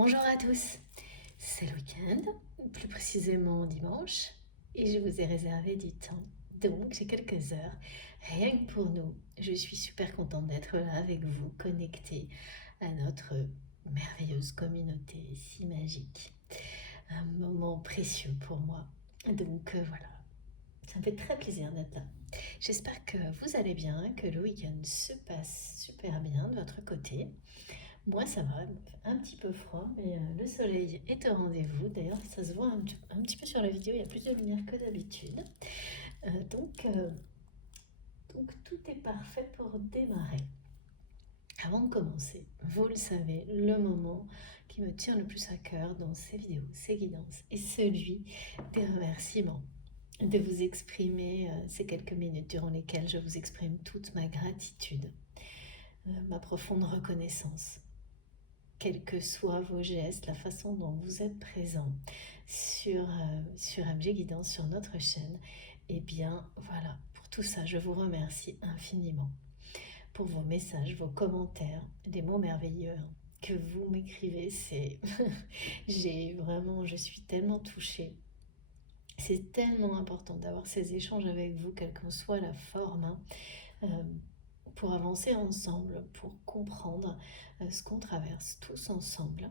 Bonjour à tous, c'est le week-end, plus précisément dimanche, et je vous ai réservé du temps. Donc j'ai quelques heures, rien que pour nous. Je suis super contente d'être là avec vous, connectés à notre merveilleuse communauté si magique. Un moment précieux pour moi. Donc voilà, ça me fait très plaisir d'être là. J'espère que vous allez bien, que le week-end se passe super bien de votre côté. Moi, ça va, il fait un petit peu froid, mais le soleil est au rendez-vous. D'ailleurs, ça se voit un petit peu sur la vidéo, il y a plus de lumière que d'habitude. Euh, donc, euh, donc, tout est parfait pour démarrer. Avant de commencer, vous le savez, le moment qui me tient le plus à cœur dans ces vidéos, ces guidances, est celui des remerciements. De vous exprimer ces quelques minutes durant lesquelles je vous exprime toute ma gratitude, ma profonde reconnaissance, quels que soient vos gestes, la façon dont vous êtes présent sur MG Guidance, sur notre chaîne, et bien voilà, pour tout ça, je vous remercie infiniment pour vos messages, vos commentaires, des mots merveilleux que vous m'écrivez. Je suis tellement touchée. C'est tellement important d'avoir ces échanges avec vous, quelle qu'en soit la forme. Euh, pour avancer ensemble, pour comprendre ce qu'on traverse tous ensemble,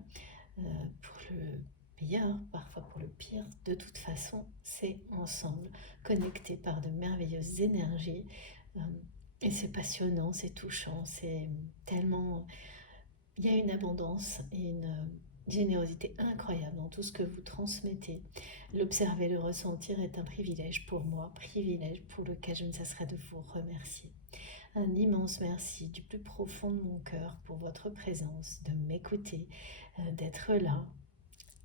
pour le meilleur, parfois pour le pire. De toute façon, c'est ensemble, connectés par de merveilleuses énergies. Euh, et c'est passionnant, c'est touchant, c'est tellement... Il y a une abondance et une générosité incroyable dans tout ce que vous transmettez. L'observer, le ressentir est un privilège pour moi, privilège pour lequel je ne cesserai de vous remercier. Un immense merci du plus profond de mon cœur pour votre présence, de m'écouter, d'être là,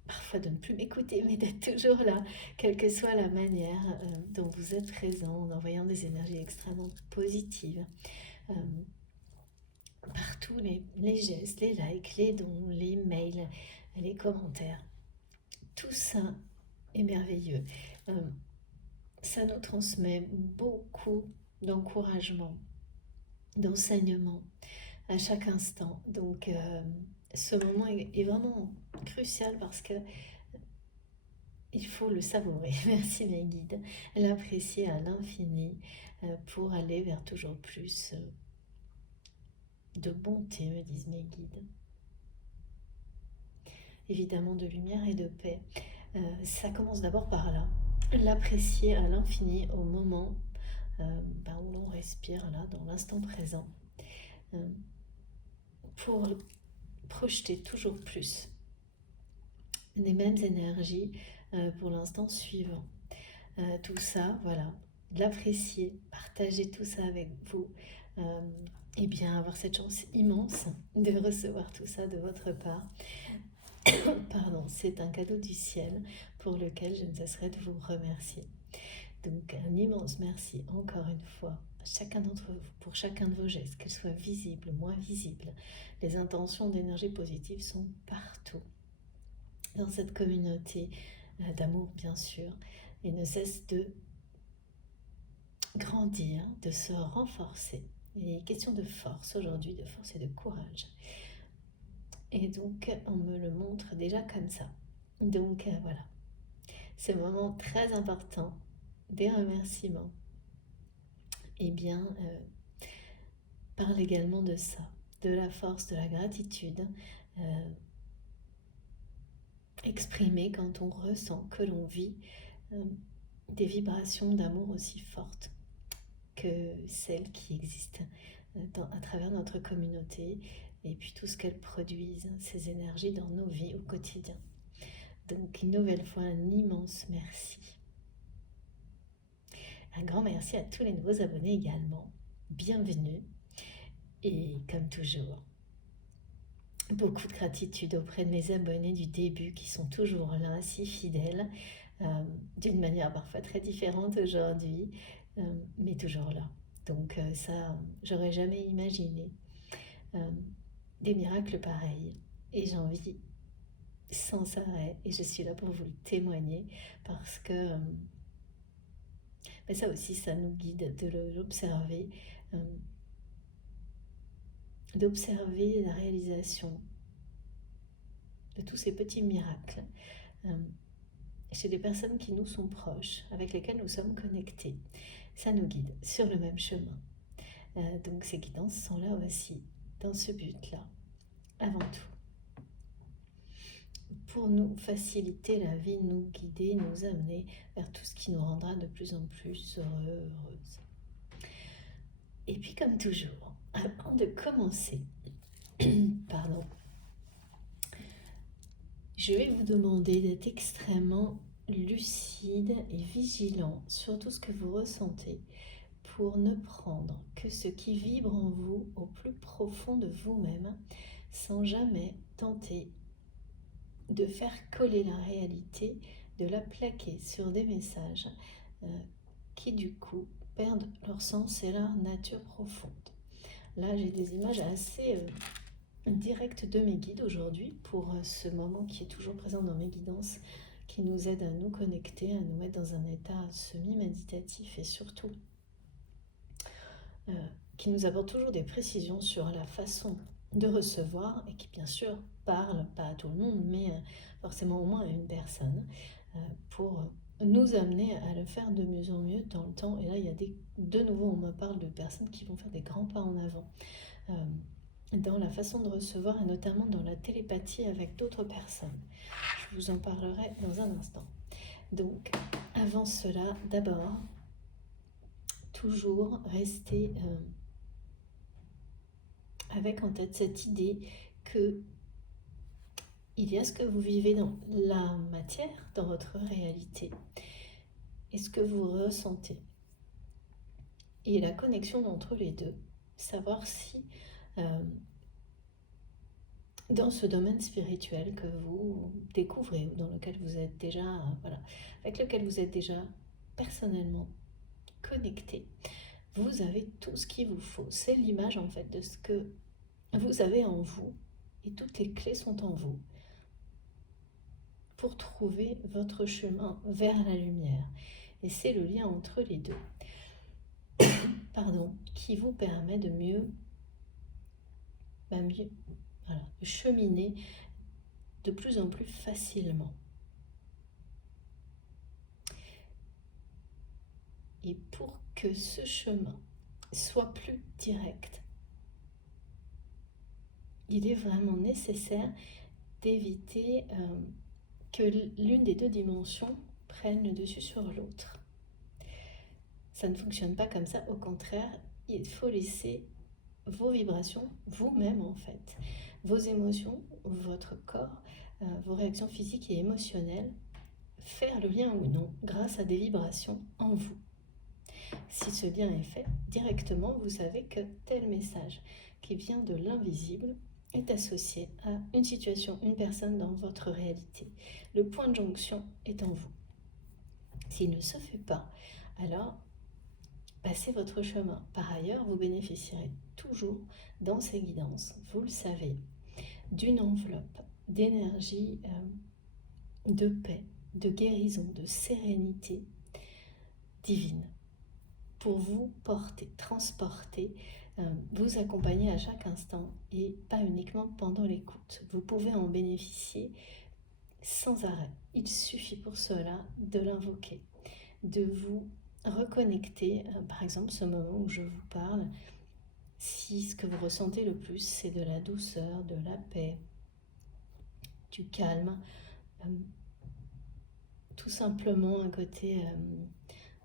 parfois de ne plus m'écouter, mais d'être toujours là, quelle que soit la manière dont vous êtes présent, en envoyant des énergies extrêmement positives. Euh, par tous les gestes, les likes, les dons, les mails, les commentaires. Tout ça est merveilleux. Ça nous transmet beaucoup d'encouragement, d'enseignement à chaque instant. Donc ce moment est vraiment crucial parce que il faut le savourer. Merci mes guides, l'apprécier à l'infini pour aller vers toujours plus de bonté, me disent mes guides. Évidemment de lumière et de paix. Ça commence d'abord par là. L'apprécier à l'infini au moment où l'on respire, là, dans l'instant présent. Pour projeter toujours plus les mêmes énergies pour l'instant suivant. Tout ça, voilà, l'apprécier, partager tout ça avec vous, et bien avoir cette chance immense de recevoir tout ça de votre part. Pardon, c'est un cadeau du ciel pour lequel je ne cesserai de vous remercier. Donc un immense merci encore une fois à chacun d'entre vous pour chacun de vos gestes, qu'ils soient visibles, moins visibles. Les intentions d'énergie positive sont partout dans cette communauté d'amour bien sûr, et ne cesse de grandir, de se renforcer. Il est question de force aujourd'hui, de force et de courage. Et donc on me le montre déjà comme ça. Donc voilà, ce moment très important des remerciements, et bien parle également de ça, de la force, de la gratitude, exprimée quand on ressent que l'on vit des vibrations d'amour aussi fortes que celles qui existent à travers notre communauté, et puis tout ce qu'elles produisent, ces énergies dans nos vies au quotidien. Donc une nouvelle fois, un immense merci. Un grand merci à tous les nouveaux abonnés également. Bienvenue. Et comme toujours, beaucoup de gratitude auprès de mes abonnés du début qui sont toujours là, si fidèles, d'une manière parfois très différente aujourd'hui, mais toujours là. Donc ça, j'aurais jamais imaginé des miracles pareils. Et j'en vis sans arrêt, et je suis là pour vous le témoigner parce que ça aussi, ça nous guide de l'observer, d'observer la réalisation de tous ces petits miracles chez des personnes qui nous sont proches, avec lesquelles nous sommes connectés. Ça nous guide sur le même chemin. Donc ces guidances sont là aussi, dans ce but-là, avant tout, pour nous faciliter la vie, nous guider, nous amener vers tout ce qui nous rendra de plus en plus heureux, heureuses. Et puis comme toujours, avant de commencer, pardon, je vais vous demander d'être extrêmement lucide et vigilant sur tout ce que vous ressentez pour ne prendre que ce qui vibre en vous au plus profond de vous-même sans jamais tenter de faire coller la réalité, de la plaquer sur des messages qui du coup perdent leur sens et leur nature profonde. Là j'ai des images assez directes de mes guides aujourd'hui pour ce moment qui est toujours présent dans mes guidances, qui nous aide à nous connecter, à nous mettre dans un état semi-méditatif et surtout qui nous apporte toujours des précisions sur la façon de recevoir et qui bien sûr parle, pas à tout le monde, mais forcément au moins à une personne, pour nous amener à le faire de mieux en mieux dans le temps. Et là, il y a de nouveau, on me parle de personnes qui vont faire des grands pas en avant dans la façon de recevoir et notamment dans la télépathie avec d'autres personnes. Je vous en parlerai dans un instant. Donc, avant cela, d'abord, toujours rester avec en tête cette idée que il y a ce que vous vivez dans la matière, dans votre réalité, et ce que vous ressentez. Et la connexion entre les deux, savoir si dans ce domaine spirituel que vous découvrez, ou dans lequel vous êtes déjà, avec lequel vous êtes déjà personnellement connecté, vous avez tout ce qu'il vous faut. C'est l'image en fait de ce que vous avez en vous, et toutes les clés sont en vous pour trouver votre chemin vers la lumière. Et c'est le lien entre les deux qui vous permet de mieux de cheminer de plus en plus facilement. Et pour que ce chemin soit plus direct, il est vraiment nécessaire d'éviter que l'une des deux dimensions prenne le dessus sur l'autre. Ça ne fonctionne pas comme ça, au contraire, il faut laisser vos vibrations, vous-même en fait, vos émotions, votre corps, vos réactions physiques et émotionnelles, faire le lien ou non grâce à des vibrations en vous. Si ce lien est fait, directement, vous savez que tel message qui vient de l'invisible est associé à une situation, une personne dans votre réalité. Le point de jonction est en vous. S'il ne se fait pas, alors passez votre chemin. Par ailleurs, vous bénéficierez toujours dans ces guidances, vous le savez, d'une enveloppe d'énergie, de paix, de guérison, de sérénité divine pour vous porter, transporter, vous accompagner à chaque instant et pas uniquement pendant l'écoute. Vous pouvez en bénéficier sans arrêt. Il suffit pour cela de l'invoquer, de vous reconnecter, par exemple ce moment où je vous parle, si ce que vous ressentez le plus c'est de la douceur, de la paix, du calme, tout simplement un côté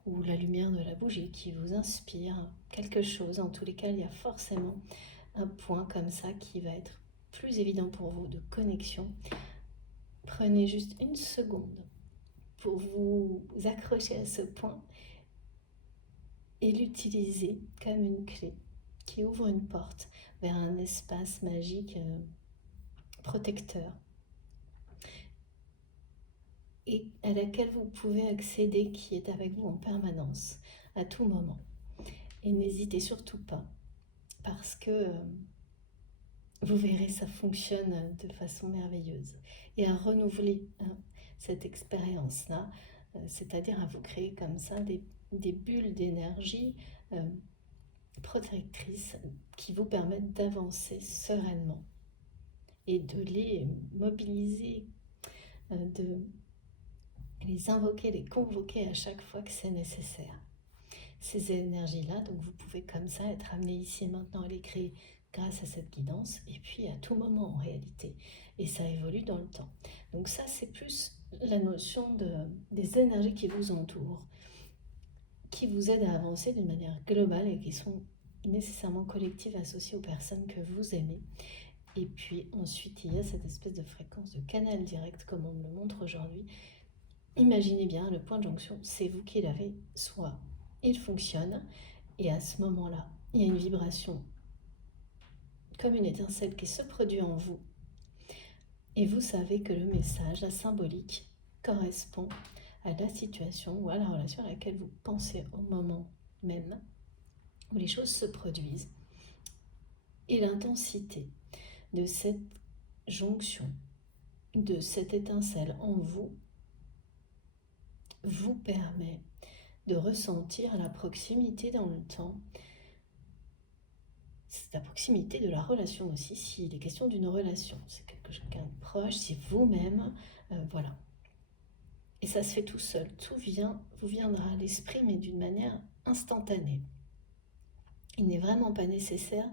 ou la lumière de la bougie qui vous inspire quelque chose. En tous les cas, il y a forcément un point comme ça qui va être plus évident pour vous de connexion. Prenez juste une seconde pour vous accrocher à ce point et l'utiliser comme une clé qui ouvre une porte vers un espace magique protecteur et à laquelle vous pouvez accéder, qui est avec vous en permanence, à tout moment. Et n'hésitez surtout pas, parce que vous verrez, ça fonctionne de façon merveilleuse. Et à renouveler cette expérience-là, c'est-à-dire à vous créer comme ça des bulles d'énergie protectrices qui vous permettent d'avancer sereinement et de les mobiliser, de les invoquer, les convoquer à chaque fois que c'est nécessaire. Ces énergies-là, donc vous pouvez comme ça être amené ici et maintenant à les créer grâce à cette guidance, et puis à tout moment en réalité. Et ça évolue dans le temps. Donc ça, c'est plus la notion des énergies qui vous entourent, qui vous aident à avancer d'une manière globale et qui sont nécessairement collectives, associées aux personnes que vous aimez. Et puis ensuite, il y a cette espèce de fréquence de canal direct, comme on me le montre aujourd'hui. Imaginez bien, le point de jonction, c'est vous qui l'avez, soit il fonctionne, et à ce moment-là, il y a une vibration comme une étincelle qui se produit en vous, et vous savez que le message, la symbolique, correspond à la situation ou à la relation à laquelle vous pensez au moment même où les choses se produisent. Et l'intensité de cette jonction, de cette étincelle en vous, vous permet de ressentir la proximité dans le temps. C'est la proximité de la relation aussi, s'il est question d'une relation. C'est quelqu'un de proche, c'est vous-même, voilà. Et ça se fait tout seul, tout vous viendra à l'esprit, mais d'une manière instantanée. Il n'est vraiment pas nécessaire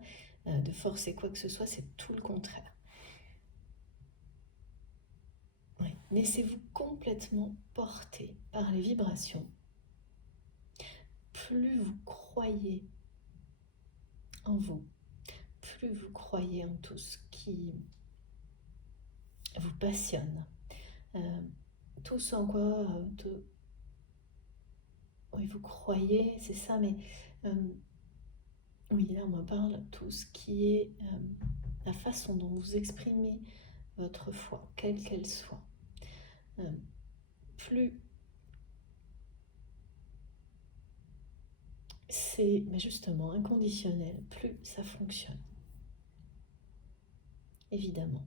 de forcer quoi que ce soit, c'est tout le contraire. Oui. Laissez-vous complètement porter par les vibrations. Plus vous croyez en vous, plus vous croyez en tout ce qui vous passionne, tout ce en quoi oui, vous croyez, c'est ça, mais oui, là on me parle tout ce qui est la façon dont vous exprimez votre foi, quelle qu'elle soit. Plus c'est justement inconditionnel, plus ça fonctionne. Évidemment.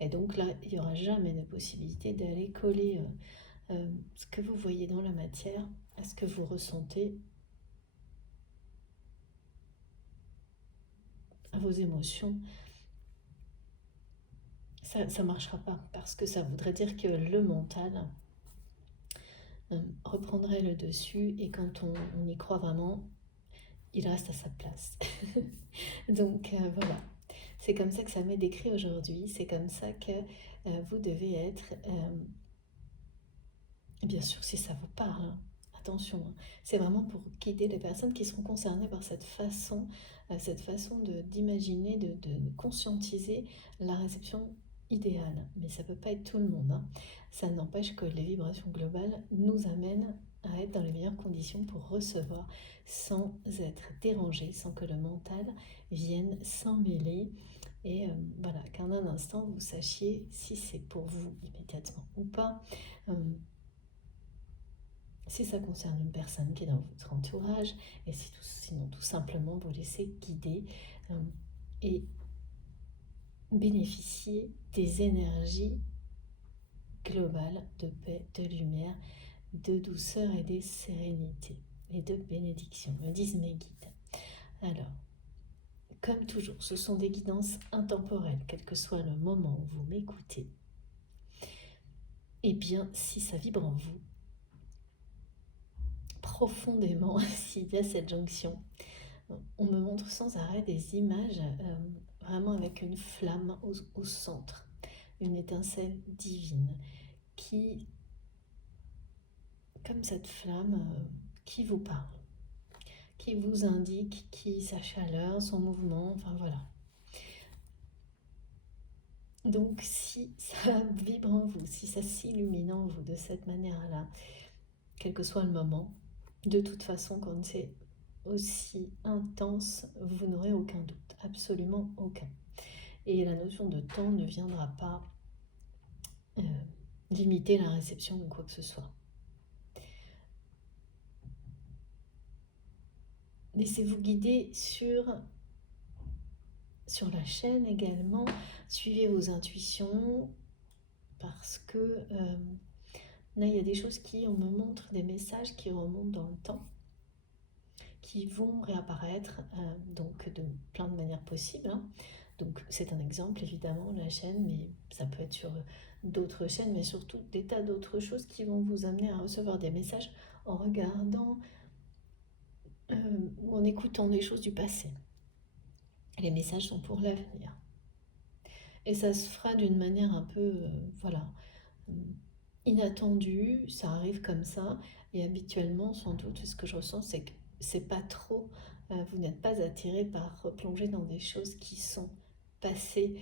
Et donc là, il n'y aura jamais de possibilité d'aller coller ce que vous voyez dans la matière à ce que vous ressentez, à vos émotions. Ça ne marchera pas, parce que ça voudrait dire que le mental reprendrait le dessus, et quand on y croit vraiment, il reste à sa place. Donc voilà, c'est comme ça que ça m'est décrit aujourd'hui, c'est comme ça que vous devez être, bien sûr si ça vous parle, hein, attention, hein, c'est vraiment pour guider les personnes qui seront concernées par cette façon d'imaginer, de conscientiser la réception idéale. Mais ça ne peut pas être tout le monde, hein. Ça n'empêche que les vibrations globales nous amènent à être dans les meilleures conditions pour recevoir sans être dérangé, sans que le mental vienne s'en mêler. Et voilà, qu'en un instant vous sachiez si c'est pour vous immédiatement ou pas. Si ça concerne une personne qui est dans votre entourage, et sinon tout simplement vous laisser guider et bénéficier des énergies globales de paix, de lumière, de douceur et de sérénité et de bénédiction, me disent mes guides. Alors, comme toujours, ce sont des guidances intemporelles, quel que soit le moment où vous m'écoutez. Et bien, si ça vibre en vous, profondément, s'il y a cette jonction, on me montre sans arrêt des images vraiment avec une flamme au centre, une étincelle divine qui, comme cette flamme, qui vous parle, qui vous indique sa chaleur, son mouvement, enfin voilà. Donc si ça vibre en vous, si ça s'illumine en vous de cette manière-là, quel que soit le moment, de toute façon quand c'est aussi intense, vous n'aurez aucun doute, absolument aucun. Et la notion de temps ne viendra pas limiter la réception de quoi que ce soit. Laissez-vous guider sur la chaîne également. Suivez vos intuitions, parce que là, il y a des choses on me montre des messages qui remontent dans le temps, qui vont réapparaître, donc de plein de manières possibles, hein. Donc c'est un exemple évidemment, la chaîne, mais ça peut être sur d'autres chaînes, mais surtout des tas d'autres choses qui vont vous amener à recevoir des messages en regardant ou en écoutant des choses du passé. Les messages sont pour l'avenir. Et ça se fera d'une manière un peu, inattendue, ça arrive comme ça. Et habituellement, sans doute, ce que je ressens, c'est que c'est pas trop, vous n'êtes pas attiré par replonger dans des choses qui sont passées,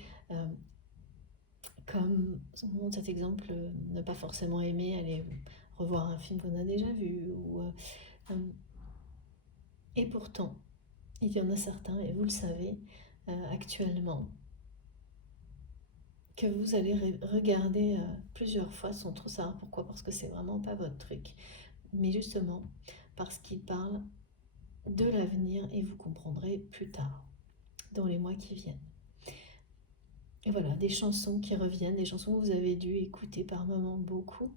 comme on montre cet exemple, ne pas forcément aimer aller revoir un film qu'on a déjà vu. Et pourtant, il y en a certains, et vous le savez, actuellement, que vous allez regarder plusieurs fois sans trop savoir pourquoi, parce que c'est vraiment pas votre truc. Mais justement, parce qu'il parle de l'avenir et vous comprendrez plus tard, dans les mois qui viennent. Et voilà, des chansons qui reviennent, des chansons que vous avez dû écouter par moments beaucoup,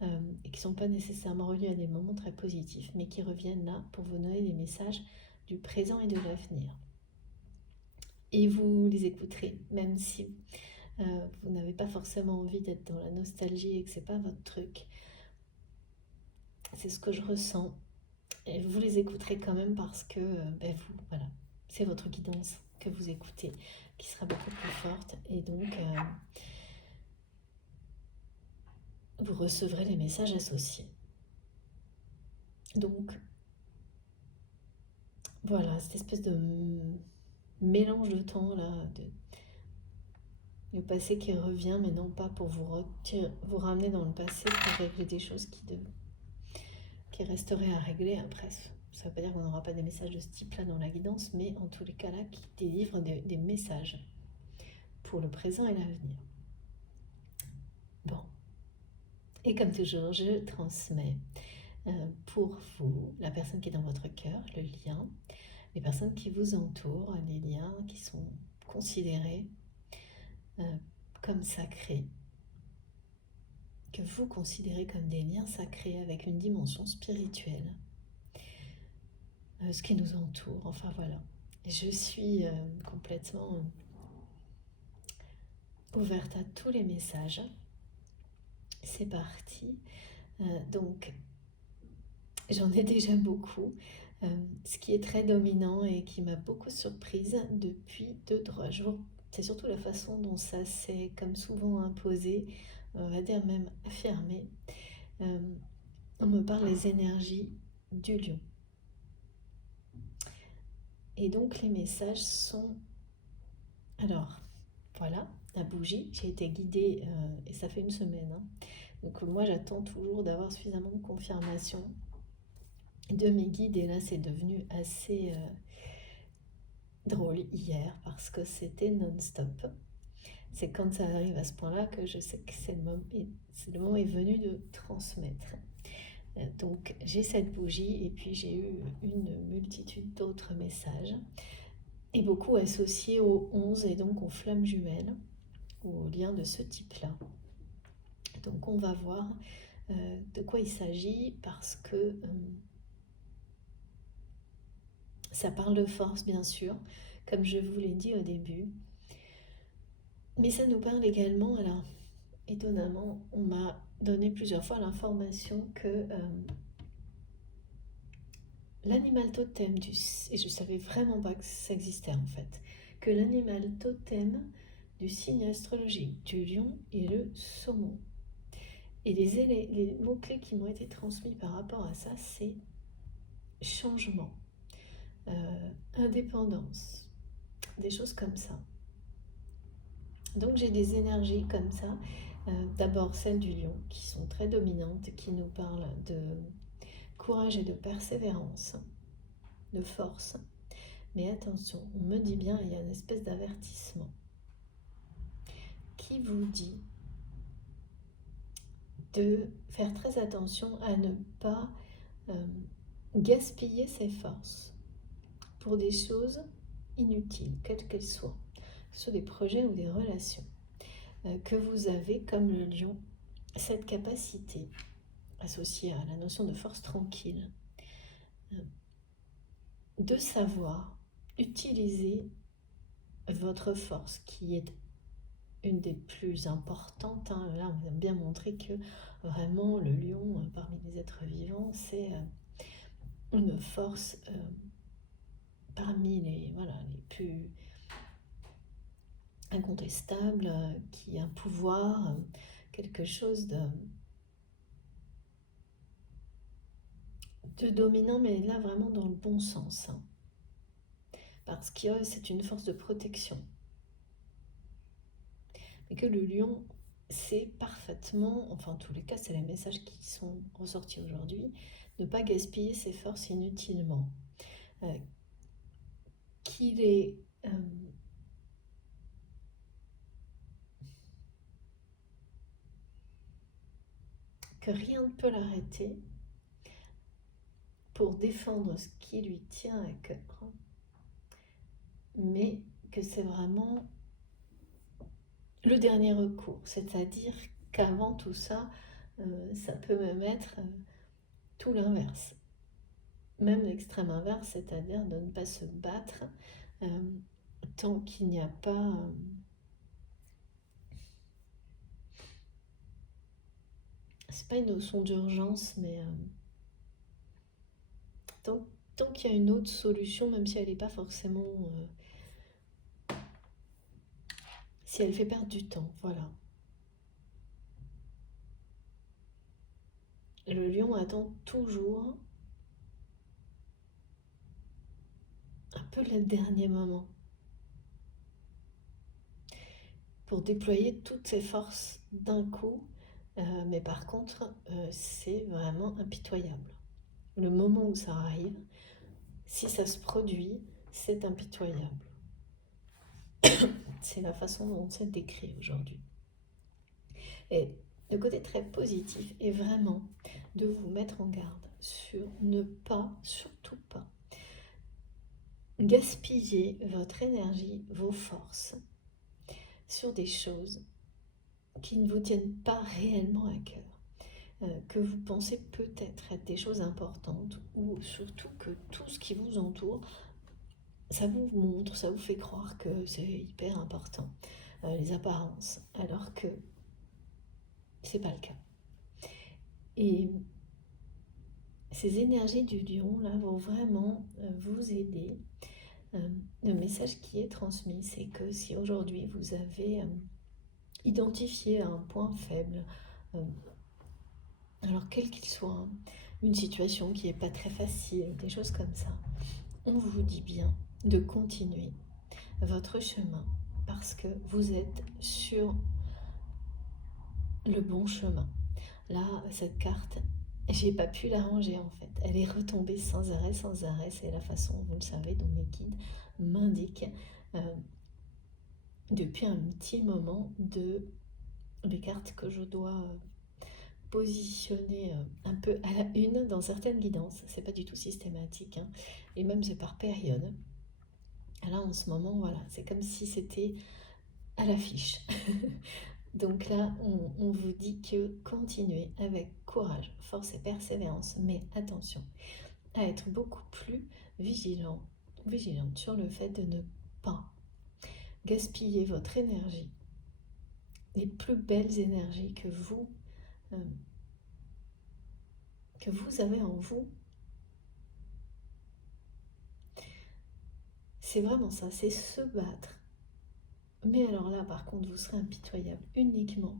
et qui ne sont pas nécessairement reliées à des moments très positifs, mais qui reviennent là pour vous donner des messages du présent et de l'avenir. Et vous les écouterez, même si vous n'avez pas forcément envie d'être dans la nostalgie et que c'est pas votre truc. C'est ce que je ressens. Et vous les écouterez quand même parce que voilà, c'est votre guidance que vous écoutez qui sera beaucoup plus forte. Et donc, vous recevrez les messages associés. Donc, voilà, cette espèce de mélange de temps là, le passé qui revient, mais non pas pour vous ramener dans le passé pour régler des choses qui resteraient à régler après. Ça ne veut pas dire qu'on n'aura pas des messages de ce type-là dans la guidance, mais en tous les cas là, qui délivrent des messages pour le présent et l'avenir. Bon. Et comme toujours, je transmets pour vous, la personne qui est dans votre cœur, le lien, les personnes qui vous entourent, les liens qui sont considérés comme sacrés, que vous considérez comme des liens sacrés avec une dimension spirituelle, ce qui nous entoure, enfin voilà. Je suis complètement ouverte à tous les messages. C'est parti. Donc, j'en ai déjà beaucoup. Ce qui est très dominant et qui m'a beaucoup surprise depuis 2-3 jours, c'est surtout la façon dont ça s'est comme souvent imposé, on va dire même affirmé. On me parle des énergies du lion. Et donc les messages sont... Alors, voilà, la bougie, j'ai été guidée, et ça fait une semaine. Donc moi j'attends toujours d'avoir suffisamment de confirmation de mes guides. Et là c'est devenu assez drôle hier parce que c'était non-stop. C'est quand ça arrive à ce point-là que je sais que le moment est venu de transmettre. Donc j'ai cette bougie et puis j'ai eu une multitude d'autres messages et beaucoup associés aux 11 et donc aux flammes jumelles ou aux liens de ce type-là. Donc on va voir de quoi il s'agit parce que ça parle de force bien sûr, comme je vous l'ai dit au début, mais ça nous parle également, alors étonnamment on m'a donné plusieurs fois l'information que l'animal totem et je savais vraiment pas que ça existait en fait, que l'animal totem du signe astrologique du lion est le saumon. Et les mots-clés qui m'ont été transmis par rapport à ça, c'est changement, indépendance, des choses comme ça. Donc j'ai des énergies comme ça, d'abord celles du lion qui sont très dominantes, qui nous parlent de courage et de persévérance, de force. Mais attention, on me dit bien, il y a une espèce d'avertissement qui vous dit de faire très attention à ne pas gaspiller ses forces pour des choses inutiles, quelles qu'elles soient, que ce soit des projets ou des relations, que vous avez comme le lion cette capacité associée à la notion de force tranquille de savoir utiliser votre force qui est une des plus importantes. Là, on vient bien montrer que vraiment le lion, parmi les êtres vivants, c'est une force parmi les plus incontestables, qui a un pouvoir, quelque chose de dominant, mais là vraiment dans le bon sens. Parce que c'est une force de protection. Mais que le lion sait parfaitement, enfin en tous les cas c'est les messages qui sont ressortis aujourd'hui, ne pas gaspiller ses forces inutilement. Qu'il est que rien ne peut l'arrêter pour défendre ce qui lui tient à cœur, mais que c'est vraiment le dernier recours, c'est-à-dire qu'avant tout ça, ça peut même être tout l'inverse, même l'extrême inverse, c'est-à-dire de ne pas se battre tant qu'il n'y a pas c'est pas une notion d'urgence, mais tant qu'il y a une autre solution, même si elle n'est pas forcément si elle fait perdre du temps, voilà. Le lion attend toujours un peu le dernier moment pour déployer toutes ses forces d'un coup, mais par contre, c'est vraiment impitoyable. Le moment où ça arrive, si ça se produit, c'est impitoyable. C'est la façon dont c'est décrit aujourd'hui. Et le côté très positif est vraiment de vous mettre en garde sur ne pas, surtout pas, gaspiller votre énergie, vos forces sur des choses qui ne vous tiennent pas réellement à cœur, que vous pensez peut-être être des choses importantes, ou surtout que tout ce qui vous entoure, ça vous montre, ça vous fait croire que c'est hyper important, les apparences, alors que c'est pas le cas. Et ces énergies du lion là vont vraiment vous aider. Le message qui est transmis, c'est que si aujourd'hui vous avez identifié un point faible, alors quel qu'il soit, une situation qui n'est pas très facile, des choses comme ça, on vous dit bien de continuer votre chemin parce que vous êtes sur le bon chemin. Là, cette carte, j'ai pas pu la ranger en fait. Elle est retombée sans arrêt, sans arrêt. C'est la façon, vous le savez, dont mes guides m'indiquent depuis un petit moment des cartes que je dois positionner un peu à la une dans certaines guidances. C'est pas du tout systématique, hein. Et même c'est par période. Là en ce moment, voilà, c'est comme si c'était à l'affiche. Donc là, on vous dit que continuez avec courage, force et persévérance, mais attention à être beaucoup plus vigilante sur le fait de ne pas gaspiller votre énergie, les plus belles énergies que vous avez en vous. C'est vraiment ça, c'est se battre. Mais alors là, par contre, vous serez impitoyable uniquement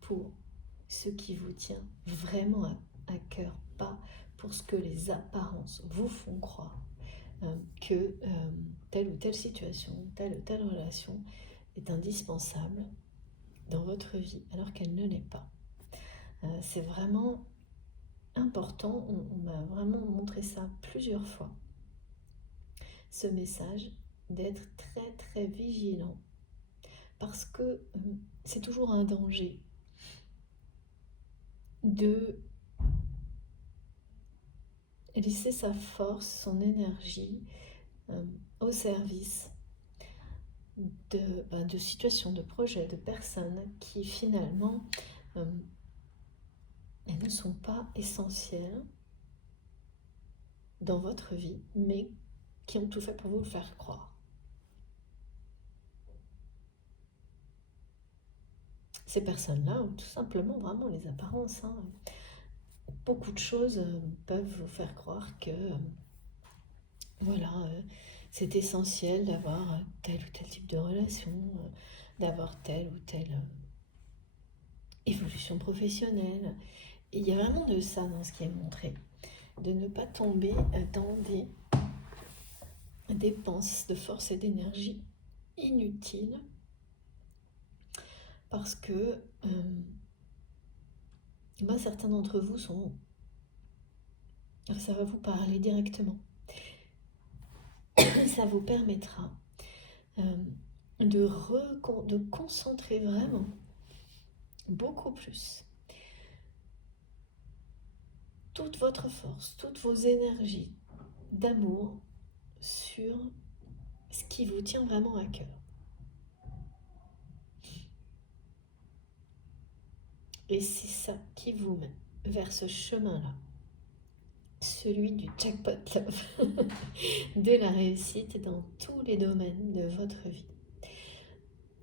pour ce qui vous tient vraiment à cœur, pas pour ce que les apparences vous font croire que telle ou telle situation, telle ou telle relation est indispensable dans votre vie, alors qu'elle ne l'est pas. C'est vraiment important, on m'a vraiment montré ça plusieurs fois, ce message d'être très très vigilant, parce que c'est toujours un danger de laisser sa force, son énergie au service de situations, de projets, de personnes qui finalement elles ne sont pas essentielles dans votre vie, mais qui ont tout fait pour vous le faire croire. ces personnes-là, ou tout simplement vraiment les apparences, hein. Beaucoup de choses peuvent vous faire croire que voilà, c'est essentiel d'avoir tel ou tel type de relation, d'avoir telle ou telle évolution professionnelle. Et il y a vraiment de ça dans ce qui est montré, de ne pas tomber dans des dépenses de force et d'énergie inutiles, parce que certains d'entre vous ça va vous parler directement. Ça vous permettra de concentrer vraiment beaucoup plus toute votre force, toutes vos énergies d'amour sur ce qui vous tient vraiment à cœur. Et c'est ça qui vous met vers ce chemin-là, celui du jackpot love, de la réussite dans tous les domaines de votre vie.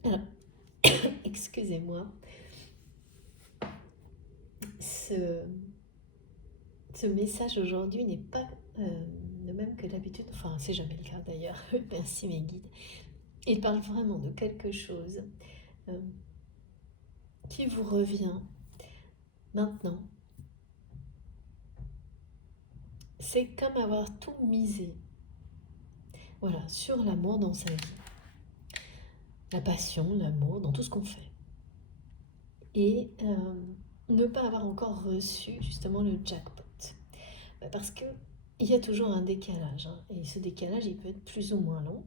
Alors, excusez-moi, ce message aujourd'hui n'est pas le même que d'habitude, enfin c'est jamais le cas d'ailleurs, merci mes guides. Il parle vraiment de quelque chose qui vous revient maintenant. C'est comme avoir tout misé, voilà, sur l'amour dans sa vie. La passion, l'amour, dans tout ce qu'on fait. Et ne pas avoir encore reçu justement le jackpot. Parce que il y a toujours un décalage, hein, et ce décalage, il peut être plus ou moins long.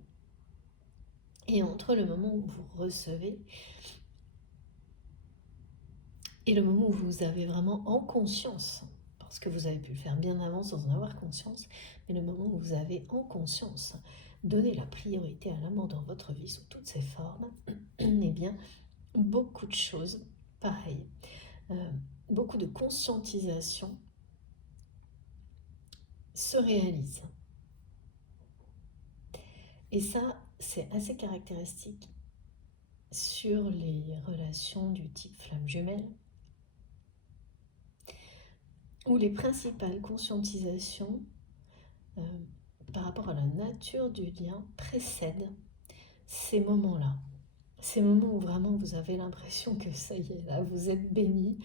Et entre le moment où vous recevez et le moment où vous avez vraiment en conscience, parce que vous avez pu le faire bien avant sans en avoir conscience, mais le moment où vous avez en conscience donné la priorité à l'amour dans votre vie sous toutes ses formes, eh bien, beaucoup de choses, pareil, beaucoup de conscientisation se réalisent. Et ça, c'est assez caractéristique sur les relations du type flamme jumelle, où les principales conscientisations par rapport à la nature du lien précèdent ces moments-là. Ces moments où vraiment vous avez l'impression que ça y est, là, vous êtes béni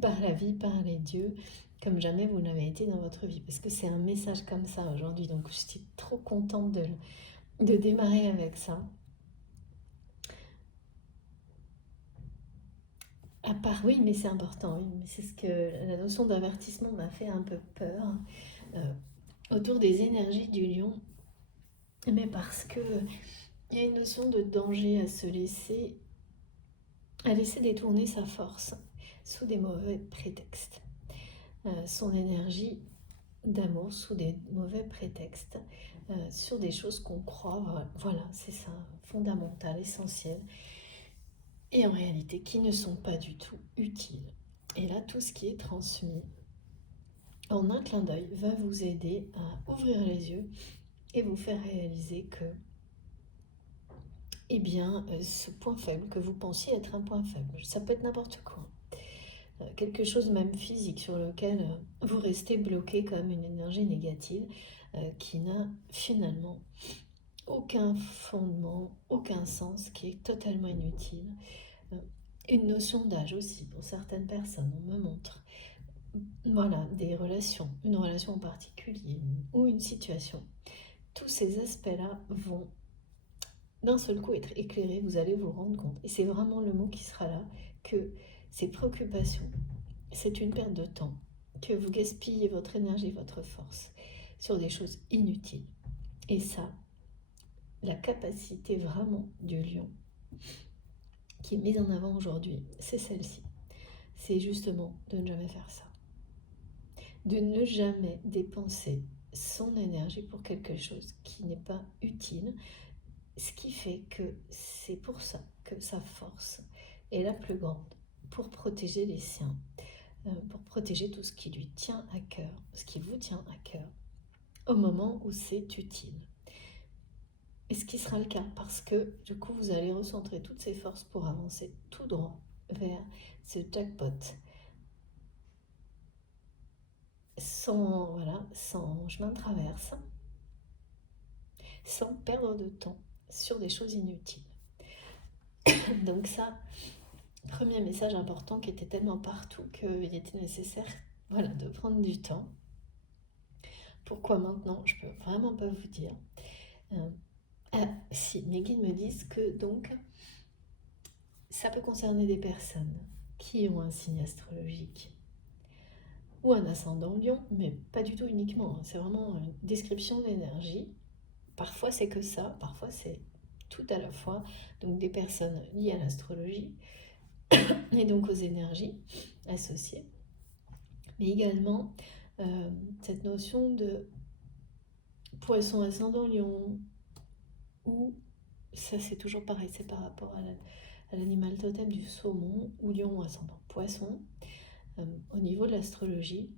par la vie, par les dieux, comme jamais vous n'avez été dans votre vie. Parce que c'est un message comme ça aujourd'hui, donc je suis trop contente de démarrer avec ça. À part, oui, mais c'est important, oui, mais c'est ce que la notion d'avertissement m'a fait un peu peur autour des énergies du lion, mais parce que il y a une notion de danger à laisser détourner sa force sous des mauvais prétextes, son énergie d'amour sous des mauvais prétextes, sur des choses qu'on croit, voilà, c'est ça, fondamental, essentiel, et en réalité qui ne sont pas du tout utiles. Et là, tout ce qui est transmis en un clin d'œil va vous aider à ouvrir les yeux et vous faire réaliser que, eh bien, ce point faible que vous pensiez être un point faible, ça peut être n'importe quoi, quelque chose même physique sur lequel vous restez bloqué comme une énergie négative qui n'a finalement aucun fondement, aucun sens, qui est totalement inutile. Une notion d'âge aussi, pour certaines personnes, on me montre. Voilà, des relations, une relation en particulier ou une situation. Tous ces aspects-là vont d'un seul coup être éclairés, vous allez vous rendre compte, et c'est vraiment le mot qui sera là, que ces préoccupations, c'est une perte de temps, que vous gaspillez votre énergie, votre force sur des choses inutiles. Et ça, la capacité vraiment du lion qui est mise en avant aujourd'hui, c'est celle-ci. C'est justement de ne jamais faire ça. De ne jamais dépenser son énergie pour quelque chose qui n'est pas utile, ce qui fait que c'est pour ça que sa force est la plus grande, pour protéger les siens, pour protéger tout ce qui lui tient à cœur, ce qui vous tient à cœur, au moment où c'est utile. Et ce qui sera le cas, parce que du coup, vous allez recentrer toutes ces forces pour avancer tout droit vers ce jackpot, sans chemin de traverse, sans perdre de temps sur des choses inutiles. Donc ça, premier message important qui était tellement partout qu'il était nécessaire de prendre du temps. Pourquoi maintenant? Je peux vraiment pas vous dire. Si, mes guides me disent que donc ça peut concerner des personnes qui ont un signe astrologique ou un ascendant lion, mais pas du tout uniquement. C'est vraiment une description d'énergie. Parfois c'est que ça, parfois c'est tout à la fois. Donc des personnes liées à l'astrologie et donc aux énergies associées. Mais également cette notion de poisson ascendant lion, ou ça c'est toujours pareil, c'est par rapport à l'animal totem du saumon, ou lion ascendant poisson. Au niveau de l'astrologie,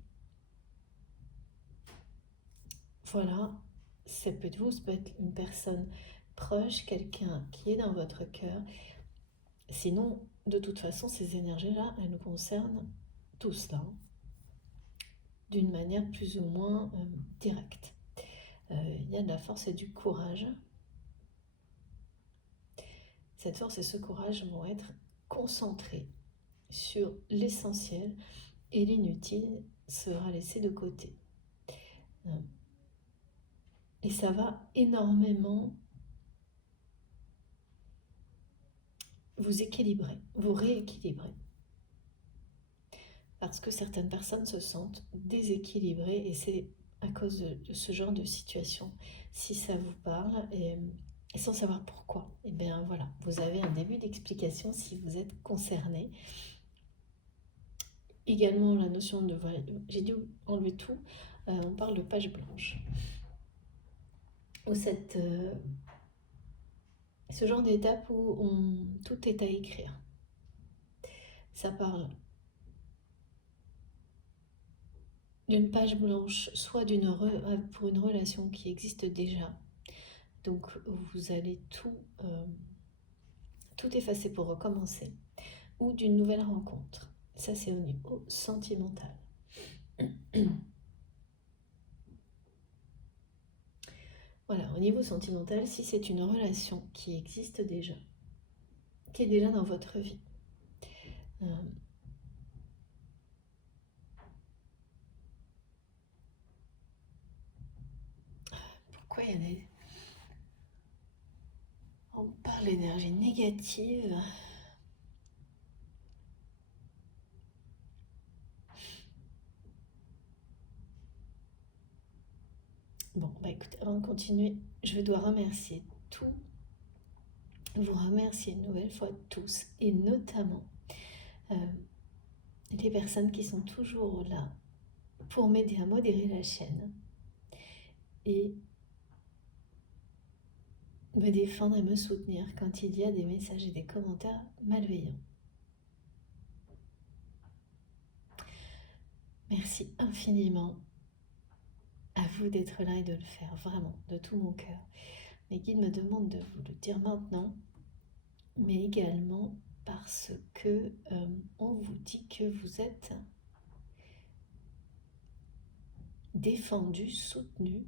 voilà, ça peut être vous, ça peut être une personne proche, quelqu'un qui est dans votre cœur. Sinon, de toute façon, ces énergies-là, elles nous concernent tous là, d'une manière plus ou moins directe. Il y a de la force et du courage. Cette force et ce courage vont être concentrés sur l'essentiel, et l'inutile sera laissé de côté. Et ça va énormément vous équilibrer, vous rééquilibrer. Parce que certaines personnes se sentent déséquilibrées, et c'est à cause de ce genre de situation. Si ça vous parle, et sans savoir pourquoi, et bien voilà, vous avez un début d'explication si vous êtes concerné. Également la notion de, voilà, j'ai dû enlever tout, on parle de page blanche. Ou ce genre d'étape où tout est à écrire. Ça parle d'une page blanche, soit pour une relation qui existe déjà. Donc vous allez tout effacer pour recommencer. Ou d'une nouvelle rencontre. Ça c'est au niveau sentimental. Voilà, au niveau sentimental, si c'est une relation qui existe déjà, qui est déjà dans votre vie, pourquoi il y en a... On parle d'énergie négative. Bon, bah écoutez, avant de continuer, je dois remercier vous remercier une nouvelle fois tous, et notamment les personnes qui sont toujours là pour m'aider à modérer la chaîne et me défendre et me soutenir quand il y a des messages et des commentaires malveillants. Merci infiniment à vous d'être là et de le faire, vraiment, de tout mon cœur. Mes guides me demandent de vous le dire maintenant, mais également parce que on vous dit que vous êtes défendu, soutenu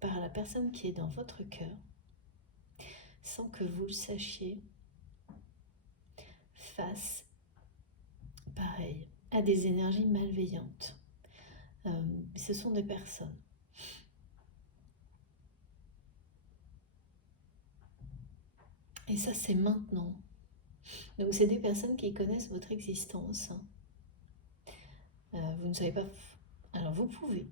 par la personne qui est dans votre cœur, sans que vous le sachiez, face, pareil, à des énergies malveillantes. Ce sont des personnes. Et ça, c'est maintenant. Donc, c'est des personnes qui connaissent votre existence. Vous ne savez pas... Alors, vous pouvez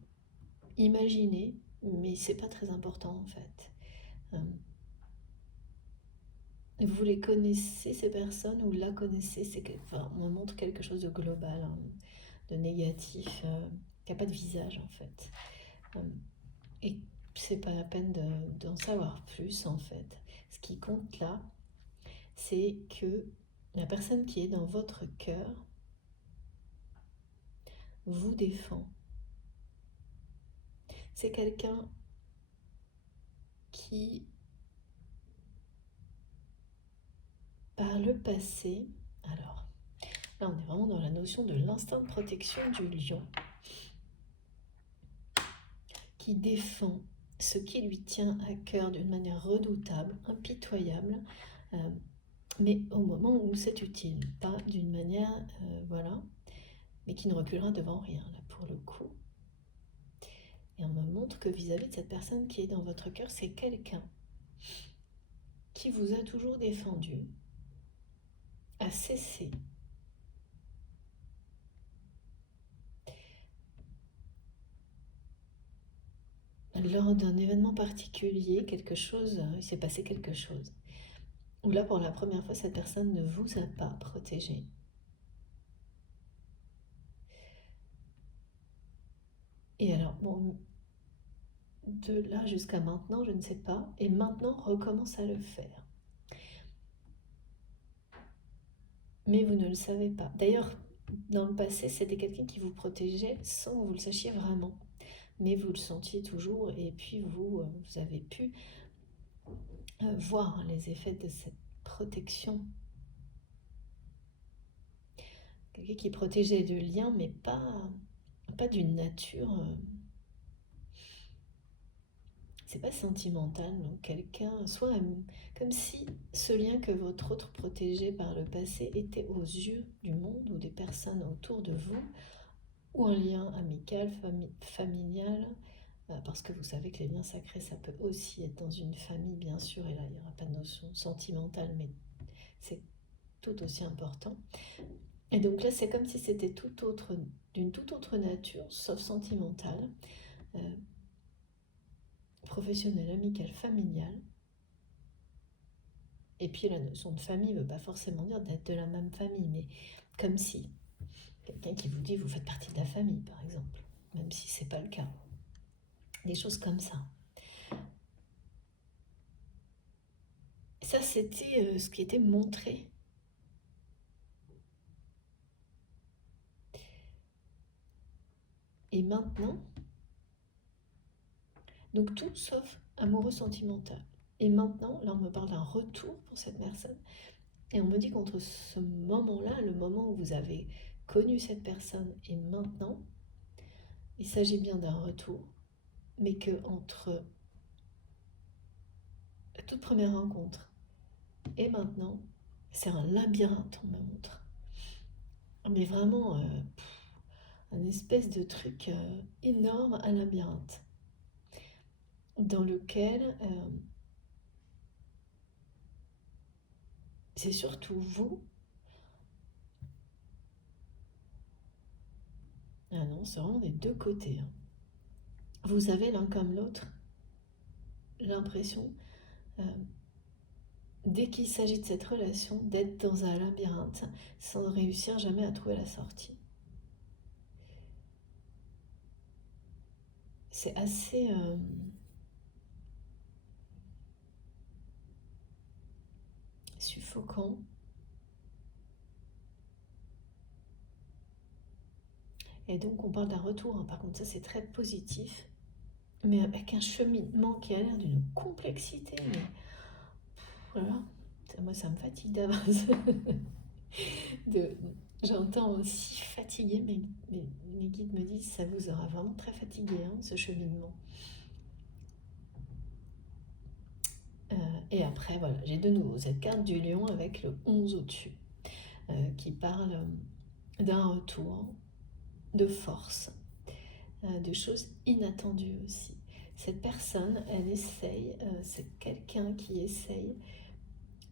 imaginer, mais c'est pas très important en fait. Vous les connaissez, ces personnes, ou la connaissez, on montre quelque chose de global, hein, de négatif, qui n'a pas de visage en fait. Et c'est pas la peine d'en savoir plus en fait. Ce qui compte là, c'est que la personne qui est dans votre cœur vous défend. C'est quelqu'un qui par le passé, alors là on est vraiment dans la notion de l'instinct de protection du lion qui défend ce qui lui tient à cœur d'une manière redoutable, impitoyable, mais au moment où c'est utile, pas d'une manière, voilà, mais qui ne reculera devant rien, là, pour le coup. Et on me montre que vis-à-vis de cette personne qui est dans votre cœur, c'est quelqu'un qui vous a toujours défendu, a cessé lors d'un événement particulier, quelque chose, il s'est passé quelque chose. Où là, pour la première fois, cette personne ne vous a pas protégé. Et alors, bon, de là jusqu'à maintenant, je ne sais pas, et maintenant recommence à le faire. Mais vous ne le savez pas. D'ailleurs, dans le passé, c'était quelqu'un qui vous protégeait sans que vous le sachiez vraiment. Mais vous le sentiez toujours, et puis vous avez pu voir les effets de cette protection. Quelqu'un qui protégeait de liens, mais pas d'une nature... c'est pas sentimental, donc quelqu'un, soit comme si ce lien que votre autre protégeait par le passé était aux yeux du monde ou des personnes autour de vous, ou un lien amical, familial, parce que vous savez que les liens sacrés, ça peut aussi être dans une famille, bien sûr, et là, il n'y aura pas de notion sentimentale, mais c'est tout aussi important. Et donc là, c'est comme si c'était d'une toute autre nature, sauf sentimentale, professionnelle, amicale, familiale. Et puis la notion de famille ne veut pas forcément dire d'être de la même famille, mais comme si quelqu'un qui vous dit vous faites partie de la famille, par exemple, même si ce n'est pas le cas. Des choses comme ça. Ça, c'était ce qui était montré. Et maintenant, donc tout sauf amoureux sentimental. Et maintenant, là on me parle d'un retour pour cette personne. Et on me dit qu'entre ce moment-là, le moment où vous avez connu cette personne, et maintenant, il s'agit bien d'un retour, mais que entre la toute première rencontre et maintenant, c'est un labyrinthe, on me montre. Mais vraiment, un espèce de truc énorme, un labyrinthe, dans lequel c'est surtout vous. Ah non, c'est vraiment des deux côtés. Vous avez l'un comme l'autre l'impression, dès qu'il s'agit de cette relation, d'être dans un labyrinthe sans réussir jamais à trouver la sortie. C'est assez suffocant. Et donc on parle d'un retour, hein. Par contre ça c'est très positif, mais avec un cheminement qui a l'air d'une complexité. Mais voilà, moi ça me fatigue d'avance. J'entends aussi fatigué, mais mes guides me disent ça vous aura vraiment très fatigué, hein, ce cheminement. Et après, voilà, j'ai de nouveau cette carte du lion avec le 11 au-dessus, qui parle d'un retour, de force, de choses inattendues aussi. Cette personne, elle essaye, c'est quelqu'un qui essaye